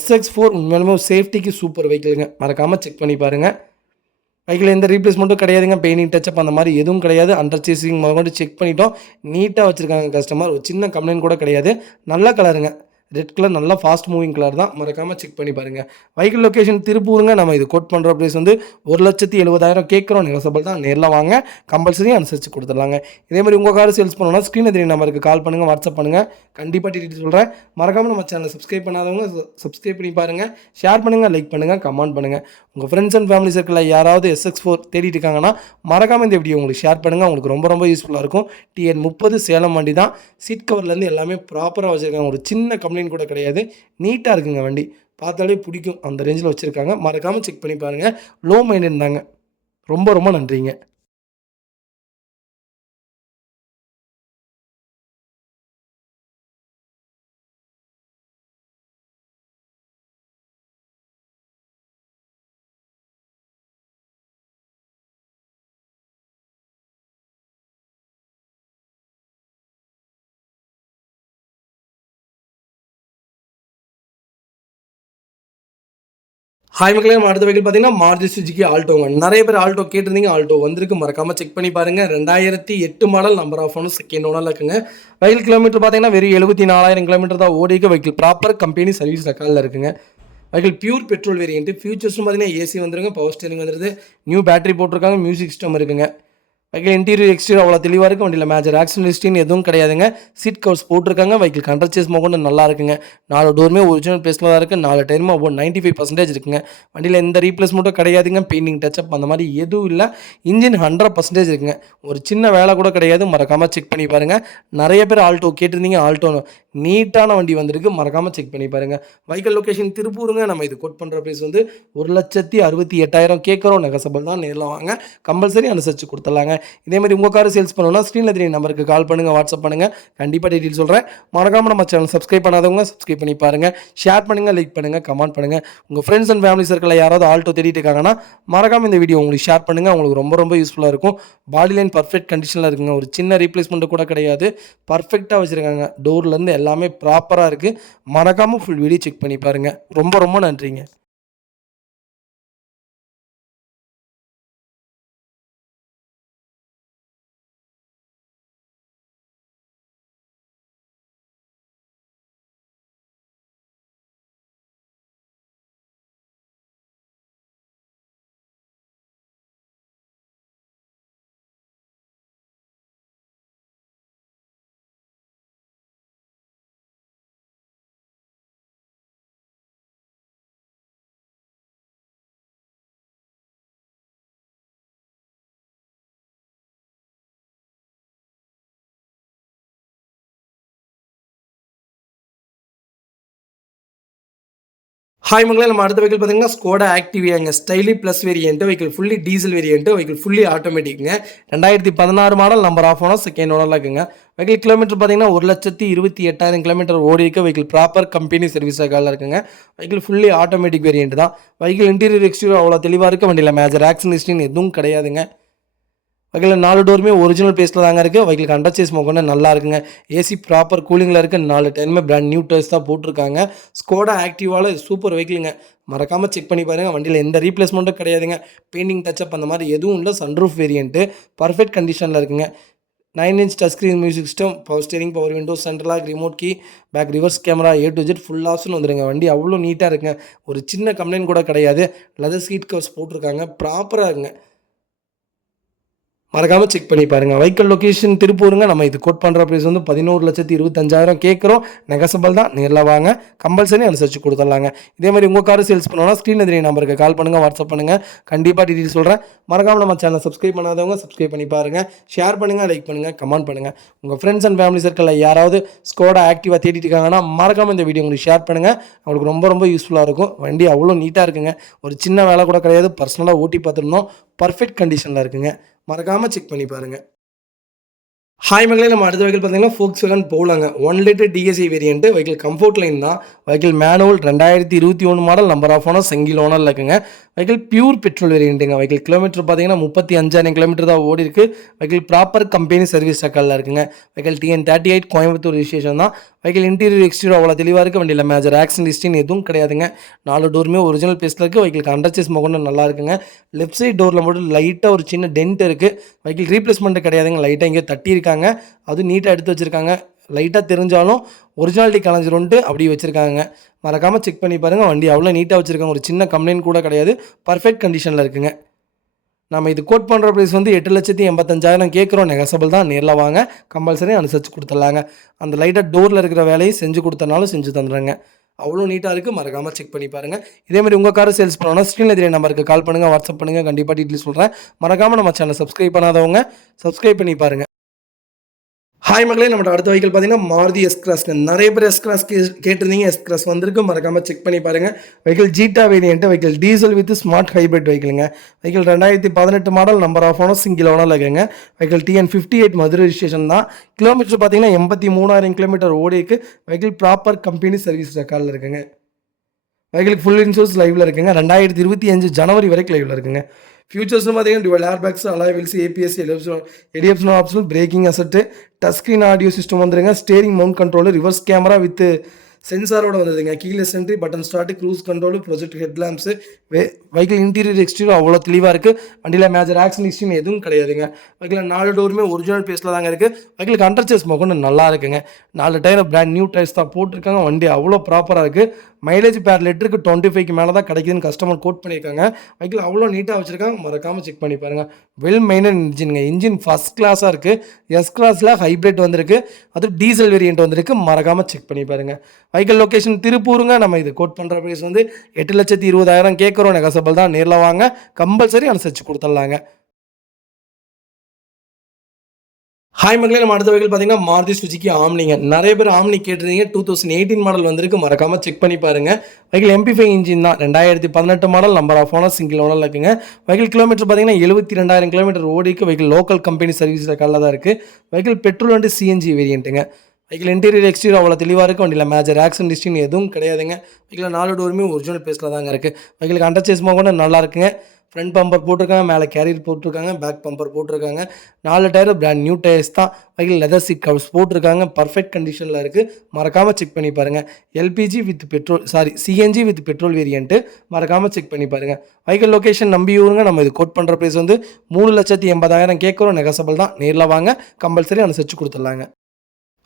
SX4 உண்மையாலுமே சேஃப்டிக்கு சூப்பர் வெஹிக்கிளுங்க. மறக்காமல் செக் பண்ணி பாருங்கள். வெஹிக்கிள் எந்த ரீப்ளேஸ்மெண்ட்டும் கிடையாதுங்க. பெயிண்டிங் டச்சப் அந்த மாதிரி எதுவும் கிடையாது. அண்டர் சேசிங் முதல்ல செக் பண்ணிட்டோம். நீட்டாக வச்சுருக்காங்க கஸ்டமர். ஒரு சின்ன கம்ப்ளைண்ட் கூட கிடையாது. நல்ல கலருங்க, ரெட் கலர், நல்லா ஃபாஸ்ட் மூவிங் கலர் தான். மறக்காமல் செக் பண்ணி பாருங்கள். வெஹிக்கிள் லொக்கேஷன் திருப்பூருங்க. நம்ம இது கோட் பண்ணுற ப்ரைஸ் வந்து 1,70,000 கேட்குறோம். நெகோசபிள் தான். நேரில் வாங்க, கம்பல்சரி அனுசரித்து கொடுத்துடலாங்க. இதே மாதிரி உங்கள் கார் சேல்ஸ் பண்ணணும்னா ஸ்க்ரீனில் தெரிய நம்பருக்கு கால் பண்ணுங்கள், வாட்ஸ்அப் பண்ணுங்கள். கண்டிப்பாக டீட்டெயில் சொல்கிறேன். மறக்காமல் நம்ம சேனலை சப்ஸ்கிரைப் பண்ணாதவங்க சப்ஸ்கிரைப் பண்ணி பாருங்கள். ஷேர் பண்ணுங்கள், லைக் பண்ணுங்கள், கமெண்ட் பண்ணுங்கள். உங்கள் ஃப்ரெண்ட்ஸ் அண்ட் ஃபேமிலி சர்க்கிளில் யாராவது SX4 தேடிட்டு இருக்காங்கன்னா மறக்காமல் இந்த வீடியோ உங்களுக்கு ஷேர் பண்ணுங்கள். உங்களுக்கு ரொம்ப ரொம்ப யூஸ்ஃபுல்லாக இருக்கும். TN30 சேலம் வண்டி தான். சீட் கவர்லேருந்து எல்லாமே ப்ராப்பராக வச்சுருக்காங்க. ஒரு சின்ன கம்ப்ளைண்ட் கூட கிடையாது. நீட்டாக இருக்குங்க வண்டி. பார்த்தாலே பிடிக்கும், அந்த ரேஞ்சில் வச்சுருக்காங்க. மறக்காமல் செக் பண்ணி பாருங்கள். லோ மைண்டட் தாங்க. ரொம்ப ரொம்ப நன்றிங்க. ஹாய் மக்களே, நம்ம அடுத்த வெஹிக்கிள் பார்த்தீங்கன்னா மாருதி சுஜுகி ஆல்டோங்க. நிறைய பேர் ஆல்டோ கேட்டிருந்தீங்க. ஆல்டோ வந்திருக்கு. மறக்காமல் செக் பண்ணி பாருங்கள். 2008 model, number of owner, 2nd ஓனரில் இருக்குங்க. வெஹிக்கிள் கிலோமீட்டர் பார்த்தீங்கன்னா வெறும் 74,000 கிலோமீட்டர் தான் ஓடிக்கு. வெஹிக்கிள் ப்ராப்பர் கம்பெனி சர்வீஸ் ரெக்கார்டில் இருக்குங்க. Vehicle pure petrol variant. ஃபியூச்சர்ஸும் பார்த்தீங்கன்னா ஏசி வந்துருங்க, பவர் ஸ்டேரிங் வந்துருது, நியூ பேட்டரி போட்டிருக்காங்க, மியூசிக் சிஸ்டம் இருக்குங்க. வெஹிக்கிள் இன்டீரியர் எக்ஸ்டீரியர் அவ்வளோ தெளிவாக இருக்குது. வண்டியில் மேஜர் ஆக்சிடென்ட் ஹிஸ்ட்ரின்னு எதுவும் கிடையாதுங்க. சீட் கவர்ஸ் போட்டிருக்காங்க. வெஹிக்கிள் கண்டர் சேஸ் கொண்டு நல்லா இருக்குங்க. 4 டோருமே ஒரிஜினல் பேஸில் தான் இருக்குது. 4 டயருமே 95% இருக்குங்க. வண்டியில் எந்த ரீப்ளேஸ்மெண்ட்டும் கிடையாதுங்க. பெயிண்டிங் டச்சப் அந்த மாதிரி எதுவும் இல்லை. இன்ஜின் 100% இருக்குங்க. ஒரு சின்ன வேலை கூட கிடையாது. மறக்காமல் செக் பண்ணி பாருங்கள். நிறைய பேர் ஆல்டோ கேட்டிருந்தீங்க. ஆல்டோ நீட்டான வண்டி வந்திருக்கு. மறக்காமல் செக் பண்ணி பாருங்கள். வெஹிக்கிள் லொக்கேஷன் திருப்பூருங்க. நம்ம இது கோட் பண்ணுற ப்ரைஸ் வந்து 1,68,000 கேட்குறோம். நெகோசபிள் தான். நேரில் வாங்க, கம்பல்சரி அனுசரித்து கொடுத்துடலாங்க. இதே மாதிரி உங்கள் கார் சேல்ஸ் பண்ணணும்னா ஸ்க்ரீனில் தெரிய நம்பருக்கு கால் பண்ணுங்கள், வாட்ஸ்அப் பண்ணுங்கள். கண்டிப்பாக டீட்டெயில் சொல்கிறேன். மறக்காமல் நம்ம சேனல் சப்ஸ்கிரைப் பண்ணாதவங்க சப்ஸ்கிரைப் பண்ணி பாருங்கள். ஷேர் பண்ணுங்கள், லைக் பண்ணுங்கள், கமெண்ட் பண்ணுங்கள். உங்கள் ஃப்ரெண்ட்ஸ் அண்ட் ஃபேமிலி சர்க்கிளில் யாராவது ஆல்டோ தேடிட்டு இருக்காங்கன்னா மறக்காமல் இந்த வீடியோ உங்களுக்கு ஷேர் பண்ணுங்கள். உங்களுக்கு ரொம்ப ரொம்ப யூஸ்ஃபுல்லாக இருக்கும். பாடி லைன் பர்ஃபெக்ட் கண்டிஷனில் இருக்குங்க. ஒரு சின்ன ரீப்ளேஸ்மெண்ட்டு கூட கிடையாது. பர்ஃபெக்டாக வச்சுருக்காங்க. டோர்லேருந்து எல்லாமே ப்ராப்பராக இருக்குது. மறக்காமல் ஃபுல் வீடியோ செக் பண்ணி பாருங்கள். ரொம்ப ரொம்ப நன்றிங்க. ஹாய் மக்களே, நம்ம அடுத்த வெஹிக்கிள் பார்த்தீங்கன்னா ஸ்கோடா ஆக்டிவியாங்க. ஸ்டைலி plus variant. Vehicle fully diesel variant. Vehicle fully ஆட்டோமேட்டிக்குங்க. 2016 model, number of owner, 2nd ஓனரில் இருக்குங்க. வெஹிக்கிள் கிலோமீட்டர் பார்த்தீங்கன்னா 1,28,000 கிலோமீட்டர் ஓடி இருக்கு. வெஹிக்கிள் ப்ராப்பர் கம்பெனி சர்வீஸ் ரெக்கார்டில் இருக்குங்க. வெஹிக்கிள் ஃபுல்லி ஆட்டோமேட்டிக் வேரியன்ட் தான். வெஹிக்கிள் இன்டீரியர் எக்ஸ்டீரியர் அவ்வளோ தெளிவாக இருக்குது. வண்டியில் மேஜர் ஆக்சிடென்ட் ஹிஸ்ட்ரின்னு எதுவும் கிடையாதுங்க. வெஹிக்கிள் 4 டோருமே ஒரிஜினல் பேஸில் தாங்க இருக்குது. வெஹிக்கிள் அண்டர் சேஸ் கொண்டு நல்லா இருக்குங்க. ஏசி ப்ராப்பர் கூலிங்கில் இருக்குது. 4 டயருமே பிராண்ட் நியூ டயர்ஸ் தான் போட்டிருக்காங்க. ஸ்கோடா ஆக்டிவால சூப்பர் வெஹிக்கிளுங்க. மறக்காமல் செக் பண்ணி பாருங்கள். வண்டியில் எந்த ரீப்ளேஸ்மெண்ட்டும் கிடையாதுங்க. பெயிண்டிங் டச்சப் அந்த மாதிரி எதுவும் இல்லை. சன்ரூஃப் வேரியன்ட்டு பர்ஃபெக்ட் கண்டிஷனில் இருக்குங்க. 9 inch touch screen music system, power steering, power window, central lock, remote key, back reverse camera, A to Z full option வந்துடுங்க. வண்டி அவ்வளோ நீட்டாக இருக்குங்க. ஒரு சின்ன கம்ப்ளைண்ட் கூட கிடையாது. லெதர் சீட் கவர்ஸ் போட்டிருக்காங்க. ப்ராப்பராக இருக்குங்க. மறக்காமல் செக் பண்ணி பாருங்கள். வெஹிக்கிள் லொக்கேஷன் திருப்பூருங்க. நம்ம இது கோட் பண்ணுற ப்ரைஸ் வந்து 11,25,000 கேட்குறோம். நெகசபிள் தான். நேரில் வாங்க, கம்பல்சரி அனுசரித்து கொடுத்துடலாங்க. இதே மாதிரி உங்கள் கார் சேல்ஸ் பண்ணோன்னா ஸ்க்ரீனில் தெரிய நம்பருக்கு கால் பண்ணுங்கள், வாட்ஸ்அப் பண்ணுங்கள். கண்டிப்பாக டீட்டெயில் சொல்கிறேன். மறக்காமல் நம்ம சேனலை சப்ஸ்கிரைப் பண்ணாதவங்க சப்ஸ்கிரைப் பண்ணி பாருங்கள். ஷேர் பண்ணுங்கள், லைக் பண்ணுங்கள், கமெண்ட் பண்ணுங்கள். உங்கள் ஃப்ரெண்ட்ஸ் அண்ட் ஃபேமிலி சர்க்கிளில் யாராவது ஸ்கோடா ஆக்டிவாக தேடிட்டு இருக்காங்கன்னா மறக்காமல் இந்த வீடியோ உங்களுக்கு ஷேர் பண்ணுங்கள். அவங்களுக்கு ரொம்ப ரொம்ப யூஸ்ஃபுல்லாக இருக்கும். வண்டி அவ்வளோ நீட்டாக இருக்குங்க. ஒரு சின்ன வேலை கூட கிடையாது. பர்சனலாக ஓட்டி பார்த்துருந்தோம். பர்ஃபெக்ட் கண்டிஷனில் இருக்குங்க. மறக்காமல் செக் பண்ணி பாருங்கள். ஹாய் மகளே, நம்ம அடுத்த வெஹிக்கிள் பார்த்தீங்கன்னா Volkswagen போலாங்க. 1 litre TSI variant. Vehicle comfort line தான். Vehicle manual 2021 model. Number of owner single ஓனரில் இருக்குங்க. வெஹிக்கிள் பியூர் பெட்ரோல் வேரியன்ட்டுங்க. வெஹிக்கிள் கிலோமீட்டர் பார்த்தீங்கன்னா 35,000 கிலோமீட்டர் தான் ஓடி இருக்குது. வெஹிக்கிள் ப்ராப்பர் கம்பெனி சர்வீஸ் ரெக்கார்டில் இருக்குங்க. வெஹிக்கிள் TN38 கோயம்புத்தூர் ரிஜிஸ்ட்ரேஷன் தான். வெஹிக்கிள் இன்டீரியர் எக்ஸ்டீரியர் அவ்வளோ தெளிவாக இருக்குது. வண்டியில் மேஜர் ஆக்சிடென்ட் ஹிஸ்ட்ரின்னு எதுவும் கிடையாதுங்க. 4 டோருமே ஒரிஜினல் பேஸில் இருக்குது. வெஹிக்கிள் அண்டர்ச்சேஸ் மொகன்னு நல்லா இருக்குங்க. லெஃப்ட் சைட் டோரில் மட்டும் லைட்டாக ஒரு சின்ன டென்ட் இருக்குது. வெஹிக்கிள் ரீப்ளேஸ்மெண்ட் கிடையாதுங்க. லைட்டாக இங்கே தட்டியிருக்காங்க. அது நீட்டாக எடுத்து வச்சுருக்காங்க. லைட்டாக தெரிஞ்சாலும் ஒரிஜினாலிட்டி கலைஞ்சிரும்ட்டு அப்படி வச்சுருக்காங்க. மறக்காமல் செக் பண்ணி பாருங்கள். வண்டி அவ்வளோ நீட்டாக வச்சுருக்காங்க. ஒரு சின்ன கம்ப்ளைண்ட் கூட கிடையாது. பர்ஃபெக்ட் கண்டிஷனில் இருக்குங்க. நம்ம இது கோட் பண்ணுற ப்ரைஸ் வந்து 8,85,000 கேட்குறோம். நெகசபிள் தான். நேரில் வாங்க, கம்பல்சரி அனுசரித்து கொடுத்துடலாங்க. அந்த லைட்டாக டோரில் இருக்கிற வேலையை செஞ்சு கொடுத்தனாலும் செஞ்சு தந்துடுறேங்க. அவ்வளோ நீட்டாக இருக்குது. மறக்காமல் செக் பண்ணி பாருங்கள். இதேமாதிரி உங்கள் காரை சேல்ஸ் பண்ணோன்னா ஸ்க்ரீனில் தெரிய நம்பருக்கு கால் பண்ணுங்கள், வாட்ஸ்அப் பண்ணுங்கள். கண்டிப்பாக டீட்டெயில் சொல்கிறேன். மறக்காமல் நம்ம சேனல் சப்ஸ்கிரைப் பண்ணாதவங்க சப்ஸ்கிரைப் பண்ணி பாருங்கள். ஹாய் மகளே, நம்மளோட அடுத்த வெஹிக்கிள் பார்த்தீங்கன்னா மாருதி S-Cross. நிறைய பேர் S-Cross கேட்டிருந்தீங்க. S-Cross வந்திருக்கு. மறக்காமல் செக் பண்ணி பாருங்கள். Vehicle Zeta variant. Vehicle diesel with smart hybrid வெஹிக்கிளுங்க. Vehicle 2018 model. Number of owner single ஓனரில் இருக்குங்க. வெஹிக்கிள் TN58 மதுரை ரிஜிஸ்ட்ரேஷன் தான். கிலோமீட்டர் பார்த்தீங்கன்னா 83,000 கிலோமீட்டர் ஓடி இருக்குது. வெஹிக்கிள் ப்ராப்பர் கம்பெனி சர்வீஸ் ரெக்கார்டில் இருக்குங்க. வெஹிக்கிளுக்கு ஃபுல் இன்சூரன்ஸ் லைவில் இருக்குங்க. 2025 ஜனவரி வரைக்கும் லைவில் இருக்குங்க. ஃபியூச்சர்ஸ்னு பார்த்தீங்கன்னா dual air bags, alloy wheels, APS, ADFS optional, braking assist, touch screen audio system வந்துருங்க. Steering mount control, reverse camera with சென்சாரோட வந்துடுதுங்க. Keyless entry, button start, cruise control, project headlamps. Vehicle interior exterior அவ்வளோ தெளிவாக இருக்குது. வண்டியில் major accident history எதுவும் கிடையாதுங்க. Vehicle 4 டோருமே ஒரிஜினல் பேஸில் தாங்க இருக்குது. வெஹிக்கிளுக்கு அண்டர்ச்சேஸ் மொகன்னு நல்லா இருக்குங்க. 4 டயர் பிராண்ட் நியூ டயர்ஸ் தான் போட்டிருக்காங்க. வண்டி அவ்வளோ ப்ராப்பராக இருக்குது. மைலேஜ் பேர் லிட்டருக்கு 25க்கு மேலே தான் கிடைக்குதுன்னு கஸ்டமர் கோட் பண்ணியிருக்காங்க. வெஹிக்கிள் அவ்வளோ நீட்டாக வச்சுருக்காங்க. மறக்காமல் செக் பண்ணி பாருங்கள். வெல் மெயின்டைன் இன்ஜினுங்க. இன்ஜின் ஃபஸ்ட் கிளாஸாக இருக்குது. S-Crossல ஹைப்ரிட் வந்திருக்கு. அது டீசல் வேரியன்ட் வந்திருக்கு. மறக்காமல் செக் பண்ணி பாருங்கள். வெஹிக்கிள் லொக்கேஷன் திருப்பூருங்க. நம்ம இது கோட் பண்ணுற ப்ரைஸ் வந்து 8,20,000 கேட்குறோம். நெகசபிள் தான். நேரில் வாங்க, கம்பல்சரி அனுசரித்து கொடுத்துடலாங்க. ஹாய் மகளே, நம்ம அடுத்த வெஹிக்கிள் பார்த்தீங்கன்னா மாருதி சுஜுக்கி ஆம்னிங்க. நிறைய பேர் ஆம்னி கேட்டிருந்தீங்க. 2018 மாடல் வந்திருக்கு. மறக்காமல் செக் பண்ணி பாருங்கள். வெஹிக்கிள் MP5 இன்ஜின் தான். 2018 model. Number of owner single ஓனரில் இருக்குங்க. வெஹிக்கிள் கிலோமீட்டர் பார்த்தீங்கன்னா 72,000 கிலோமீட்டர் ஓடிக்கு. வெஹிக்கிள் லோக்கல் கம்பெனி சர்வீஸ் ரெக்கார்டில் தான் இருக்குது. வெஹிக்கிள் பெட்ரோல் அண்ட் CNG வேரியன்ட்டுங்க. வெஹிக்கிள் இன்டீரியர் எக்ஸ்டீரியர் அவ்வளோ தெளிவாக இருக்குது. வண்டியில் மேஜர் ஆக்சிடென்ட் ஹிஸ்ட்ரின்னு எதுவும் கிடையாதுங்க. வெஹிக்கிள் 4 டோருமே ஒரிஜினல் பேஸில் தாங்க இருக்குது. வெஹிக்கிளுக்கு அண்டர்ச்சேஸ் கூட நல்லா இருக்குங்க. ஃப்ரண்ட் பம்பர் போட்டிருக்காங்க, மேலே கேரியர் போட்டிருக்காங்க, பேக் பம்பர் போட்டிருக்காங்க. 4 டயர் பிராண்ட் நியூ டயர்ஸ் தான். வெஹிக்கிள் லெதர் சீட் கவர்ஸ் போட்டிருக்காங்க. பர்ஃபெக்ட் கண்டிஷனில் இருக்குது. மறக்காமல் செக் பண்ணி பாருங்கள். CNG with petrol variant. மறக்காமல் செக் பண்ணி பாருங்கள். வெஹிக்கிள் லொக்கேஷன் நம்பியூருங்க. நம்ம இது கோட் பண்ணுற ப்ரைஸ் வந்து 3,80,000 கேட்குறோம். நெகசபிள் தான். நேரில் வாங்க, கம்பல்சரி அனுசரித்து கொடுத்துடலாங்க.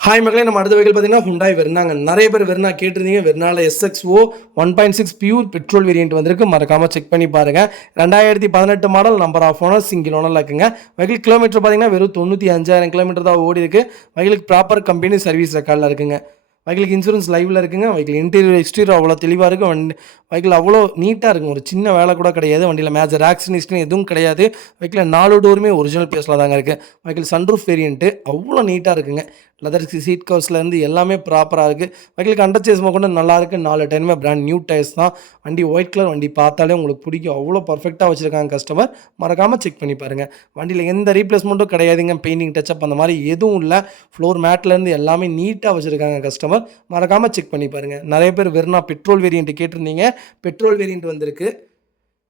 ஹாய் மகளே, நம்ம அடுத்த வெஹிக்கிள் பார்த்தீங்கன்னா ஹுண்டாய் வெர்னாங்க. நிறைய பேர் வெர்னா கேட்டிருந்தீங்க. வெர்னால SXO 1.6 பியூர் பெட்ரோல் வேரியன்ட் வந்திருக்கு. மறக்காமல் செக் பண்ணி பாருங்கள். 2018 model. Number of owner single ஓனரில் இருக்குங்க. வெஹிக்கிள் கிலோமீட்டர் பார்த்தீங்கன்னா வெறும் 95,000 கிலோமீட்டர் தான் ஓடி இருக்குது. வெஹிக்கிளுக்கு ப்ராப்பர் கம்பெனி சர்வீஸ் ரெக்கார்டில் இருக்குங்க. வெஹிக்கிளுக்கு இன்சூரன்ஸ் லைவில் இருக்குங்க. வெஹிக்கிள் இன்டீரியர் எக்ஸ்டீரியர் அவ்வளோ தெளிவாக இருக்குது. வெஹிக்கிள் அவ்வளோ நீட்டாக இருக்குங்க. ஒரு சின்ன வேலை கூட கிடையாது. வண்டியில் மேஜர் ஆக்சிடென்ட் எதுவும் கிடையாது. வெஹிக்கிள் 4 டோருமே ஒரிஜினல் பேஸில் தாங்க இருக்குது. வெஹிக்கிள் சன்ரூஃப் வேரியன்ட்டு அவ்வளோ நீட்டாக இருக்குங்க. லெதர் சீட் கவர்ஸ்லேருந்து எல்லாமே ப்ராப்பராக இருக்குது. வெஹிக்கிளுக்கு அண்டர்ச்சேஸ் கூட நல்லா இருக்குது. 4 டயருமே பிராண்ட் நியூ டயர்ஸ் தான். வண்டி ஒயிட் கலர். வண்டி பார்த்தாலே உங்களுக்கு பிடிக்கும். அவ்வளோ பர்ஃபெக்டாக வச்சுருக்காங்க கஸ்டமர். மறக்காமல் செக் பண்ணி பாருங்கள். வண்டியில் எந்த ரீப்ளேஸ்மெண்ட்டும் கிடையாதுங்க. பெயிண்டிங் டச்சப் அந்த மாதிரி எதுவும் இல்லை. ஃப்ளோர் மேட்லேருந்து எல்லாமே நீட்டாக வச்சுருக்காங்க கஸ்டமர். மறக்காமல் செக் பண்ணி பாருங்கள். நிறைய பேர் வெறும் பெட்ரோல் வேரியன்ட் கேட்டிருந்தீங்க. பெட்ரோல் வேரியன்ட் வந்திருக்கு.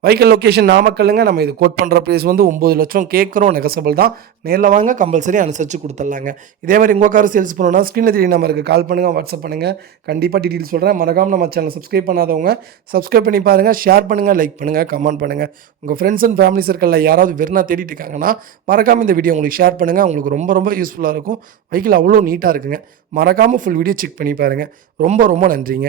வெஹிக்கிள் லொக்கேஷன் நாமக்கல்லுங்க. நம்ம இது கோட் பண்ணுற ப்ரைஸ் வந்து 9 லட்சம் கேட்குறோம். நெகசபிள் தான். நேரில் வாங்க, கம்பல்சரி அனுசரித்து கொடுத்துடலாங்க. இதே மாதிரி உங்கள் கார் சேல்ஸ் பண்ணணும்னா ஸ்க்ரீனில் தெரிய நம்பருக்கு கால் பண்ணுங்கள், வாட்ஸ்அப் பண்ணுங்கள். கண்டிப்பாக டீட்டெயில் சொல்கிறேன். மறக்காமல் நம்ம சேனல் சப்ஸ்கிரைப் பண்ணாதவங்க சப்ஸ்கிரைப் பண்ணி பாருங்கள். ஷேர் பண்ணுங்கள், லைக் பண்ணுங்கள், கமெண்ட் பண்ணுங்கள். உங்கள் ஃப்ரெண்ட்ஸ் அண்ட் ஃபேமிலி சர்க்கிளில் யாராவது வெறுனா தேடிட்டு இருக்காங்கன்னா மறக்காமல் இந்த வீடியோ உங்களுக்கு ஷேர் பண்ணுங்கள். உங்களுக்கு ரொம்ப ரொம்ப யூஸ்ஃபுல்லாக இருக்கும். வெஹிக்கிள் அவ்வளோ நீட்டாக இருக்குங்க. மறக்காமல் ஃபுல் வீடியோ செக் பண்ணி பாருங்கள். ரொம்ப ரொம்ப நன்றிங்க.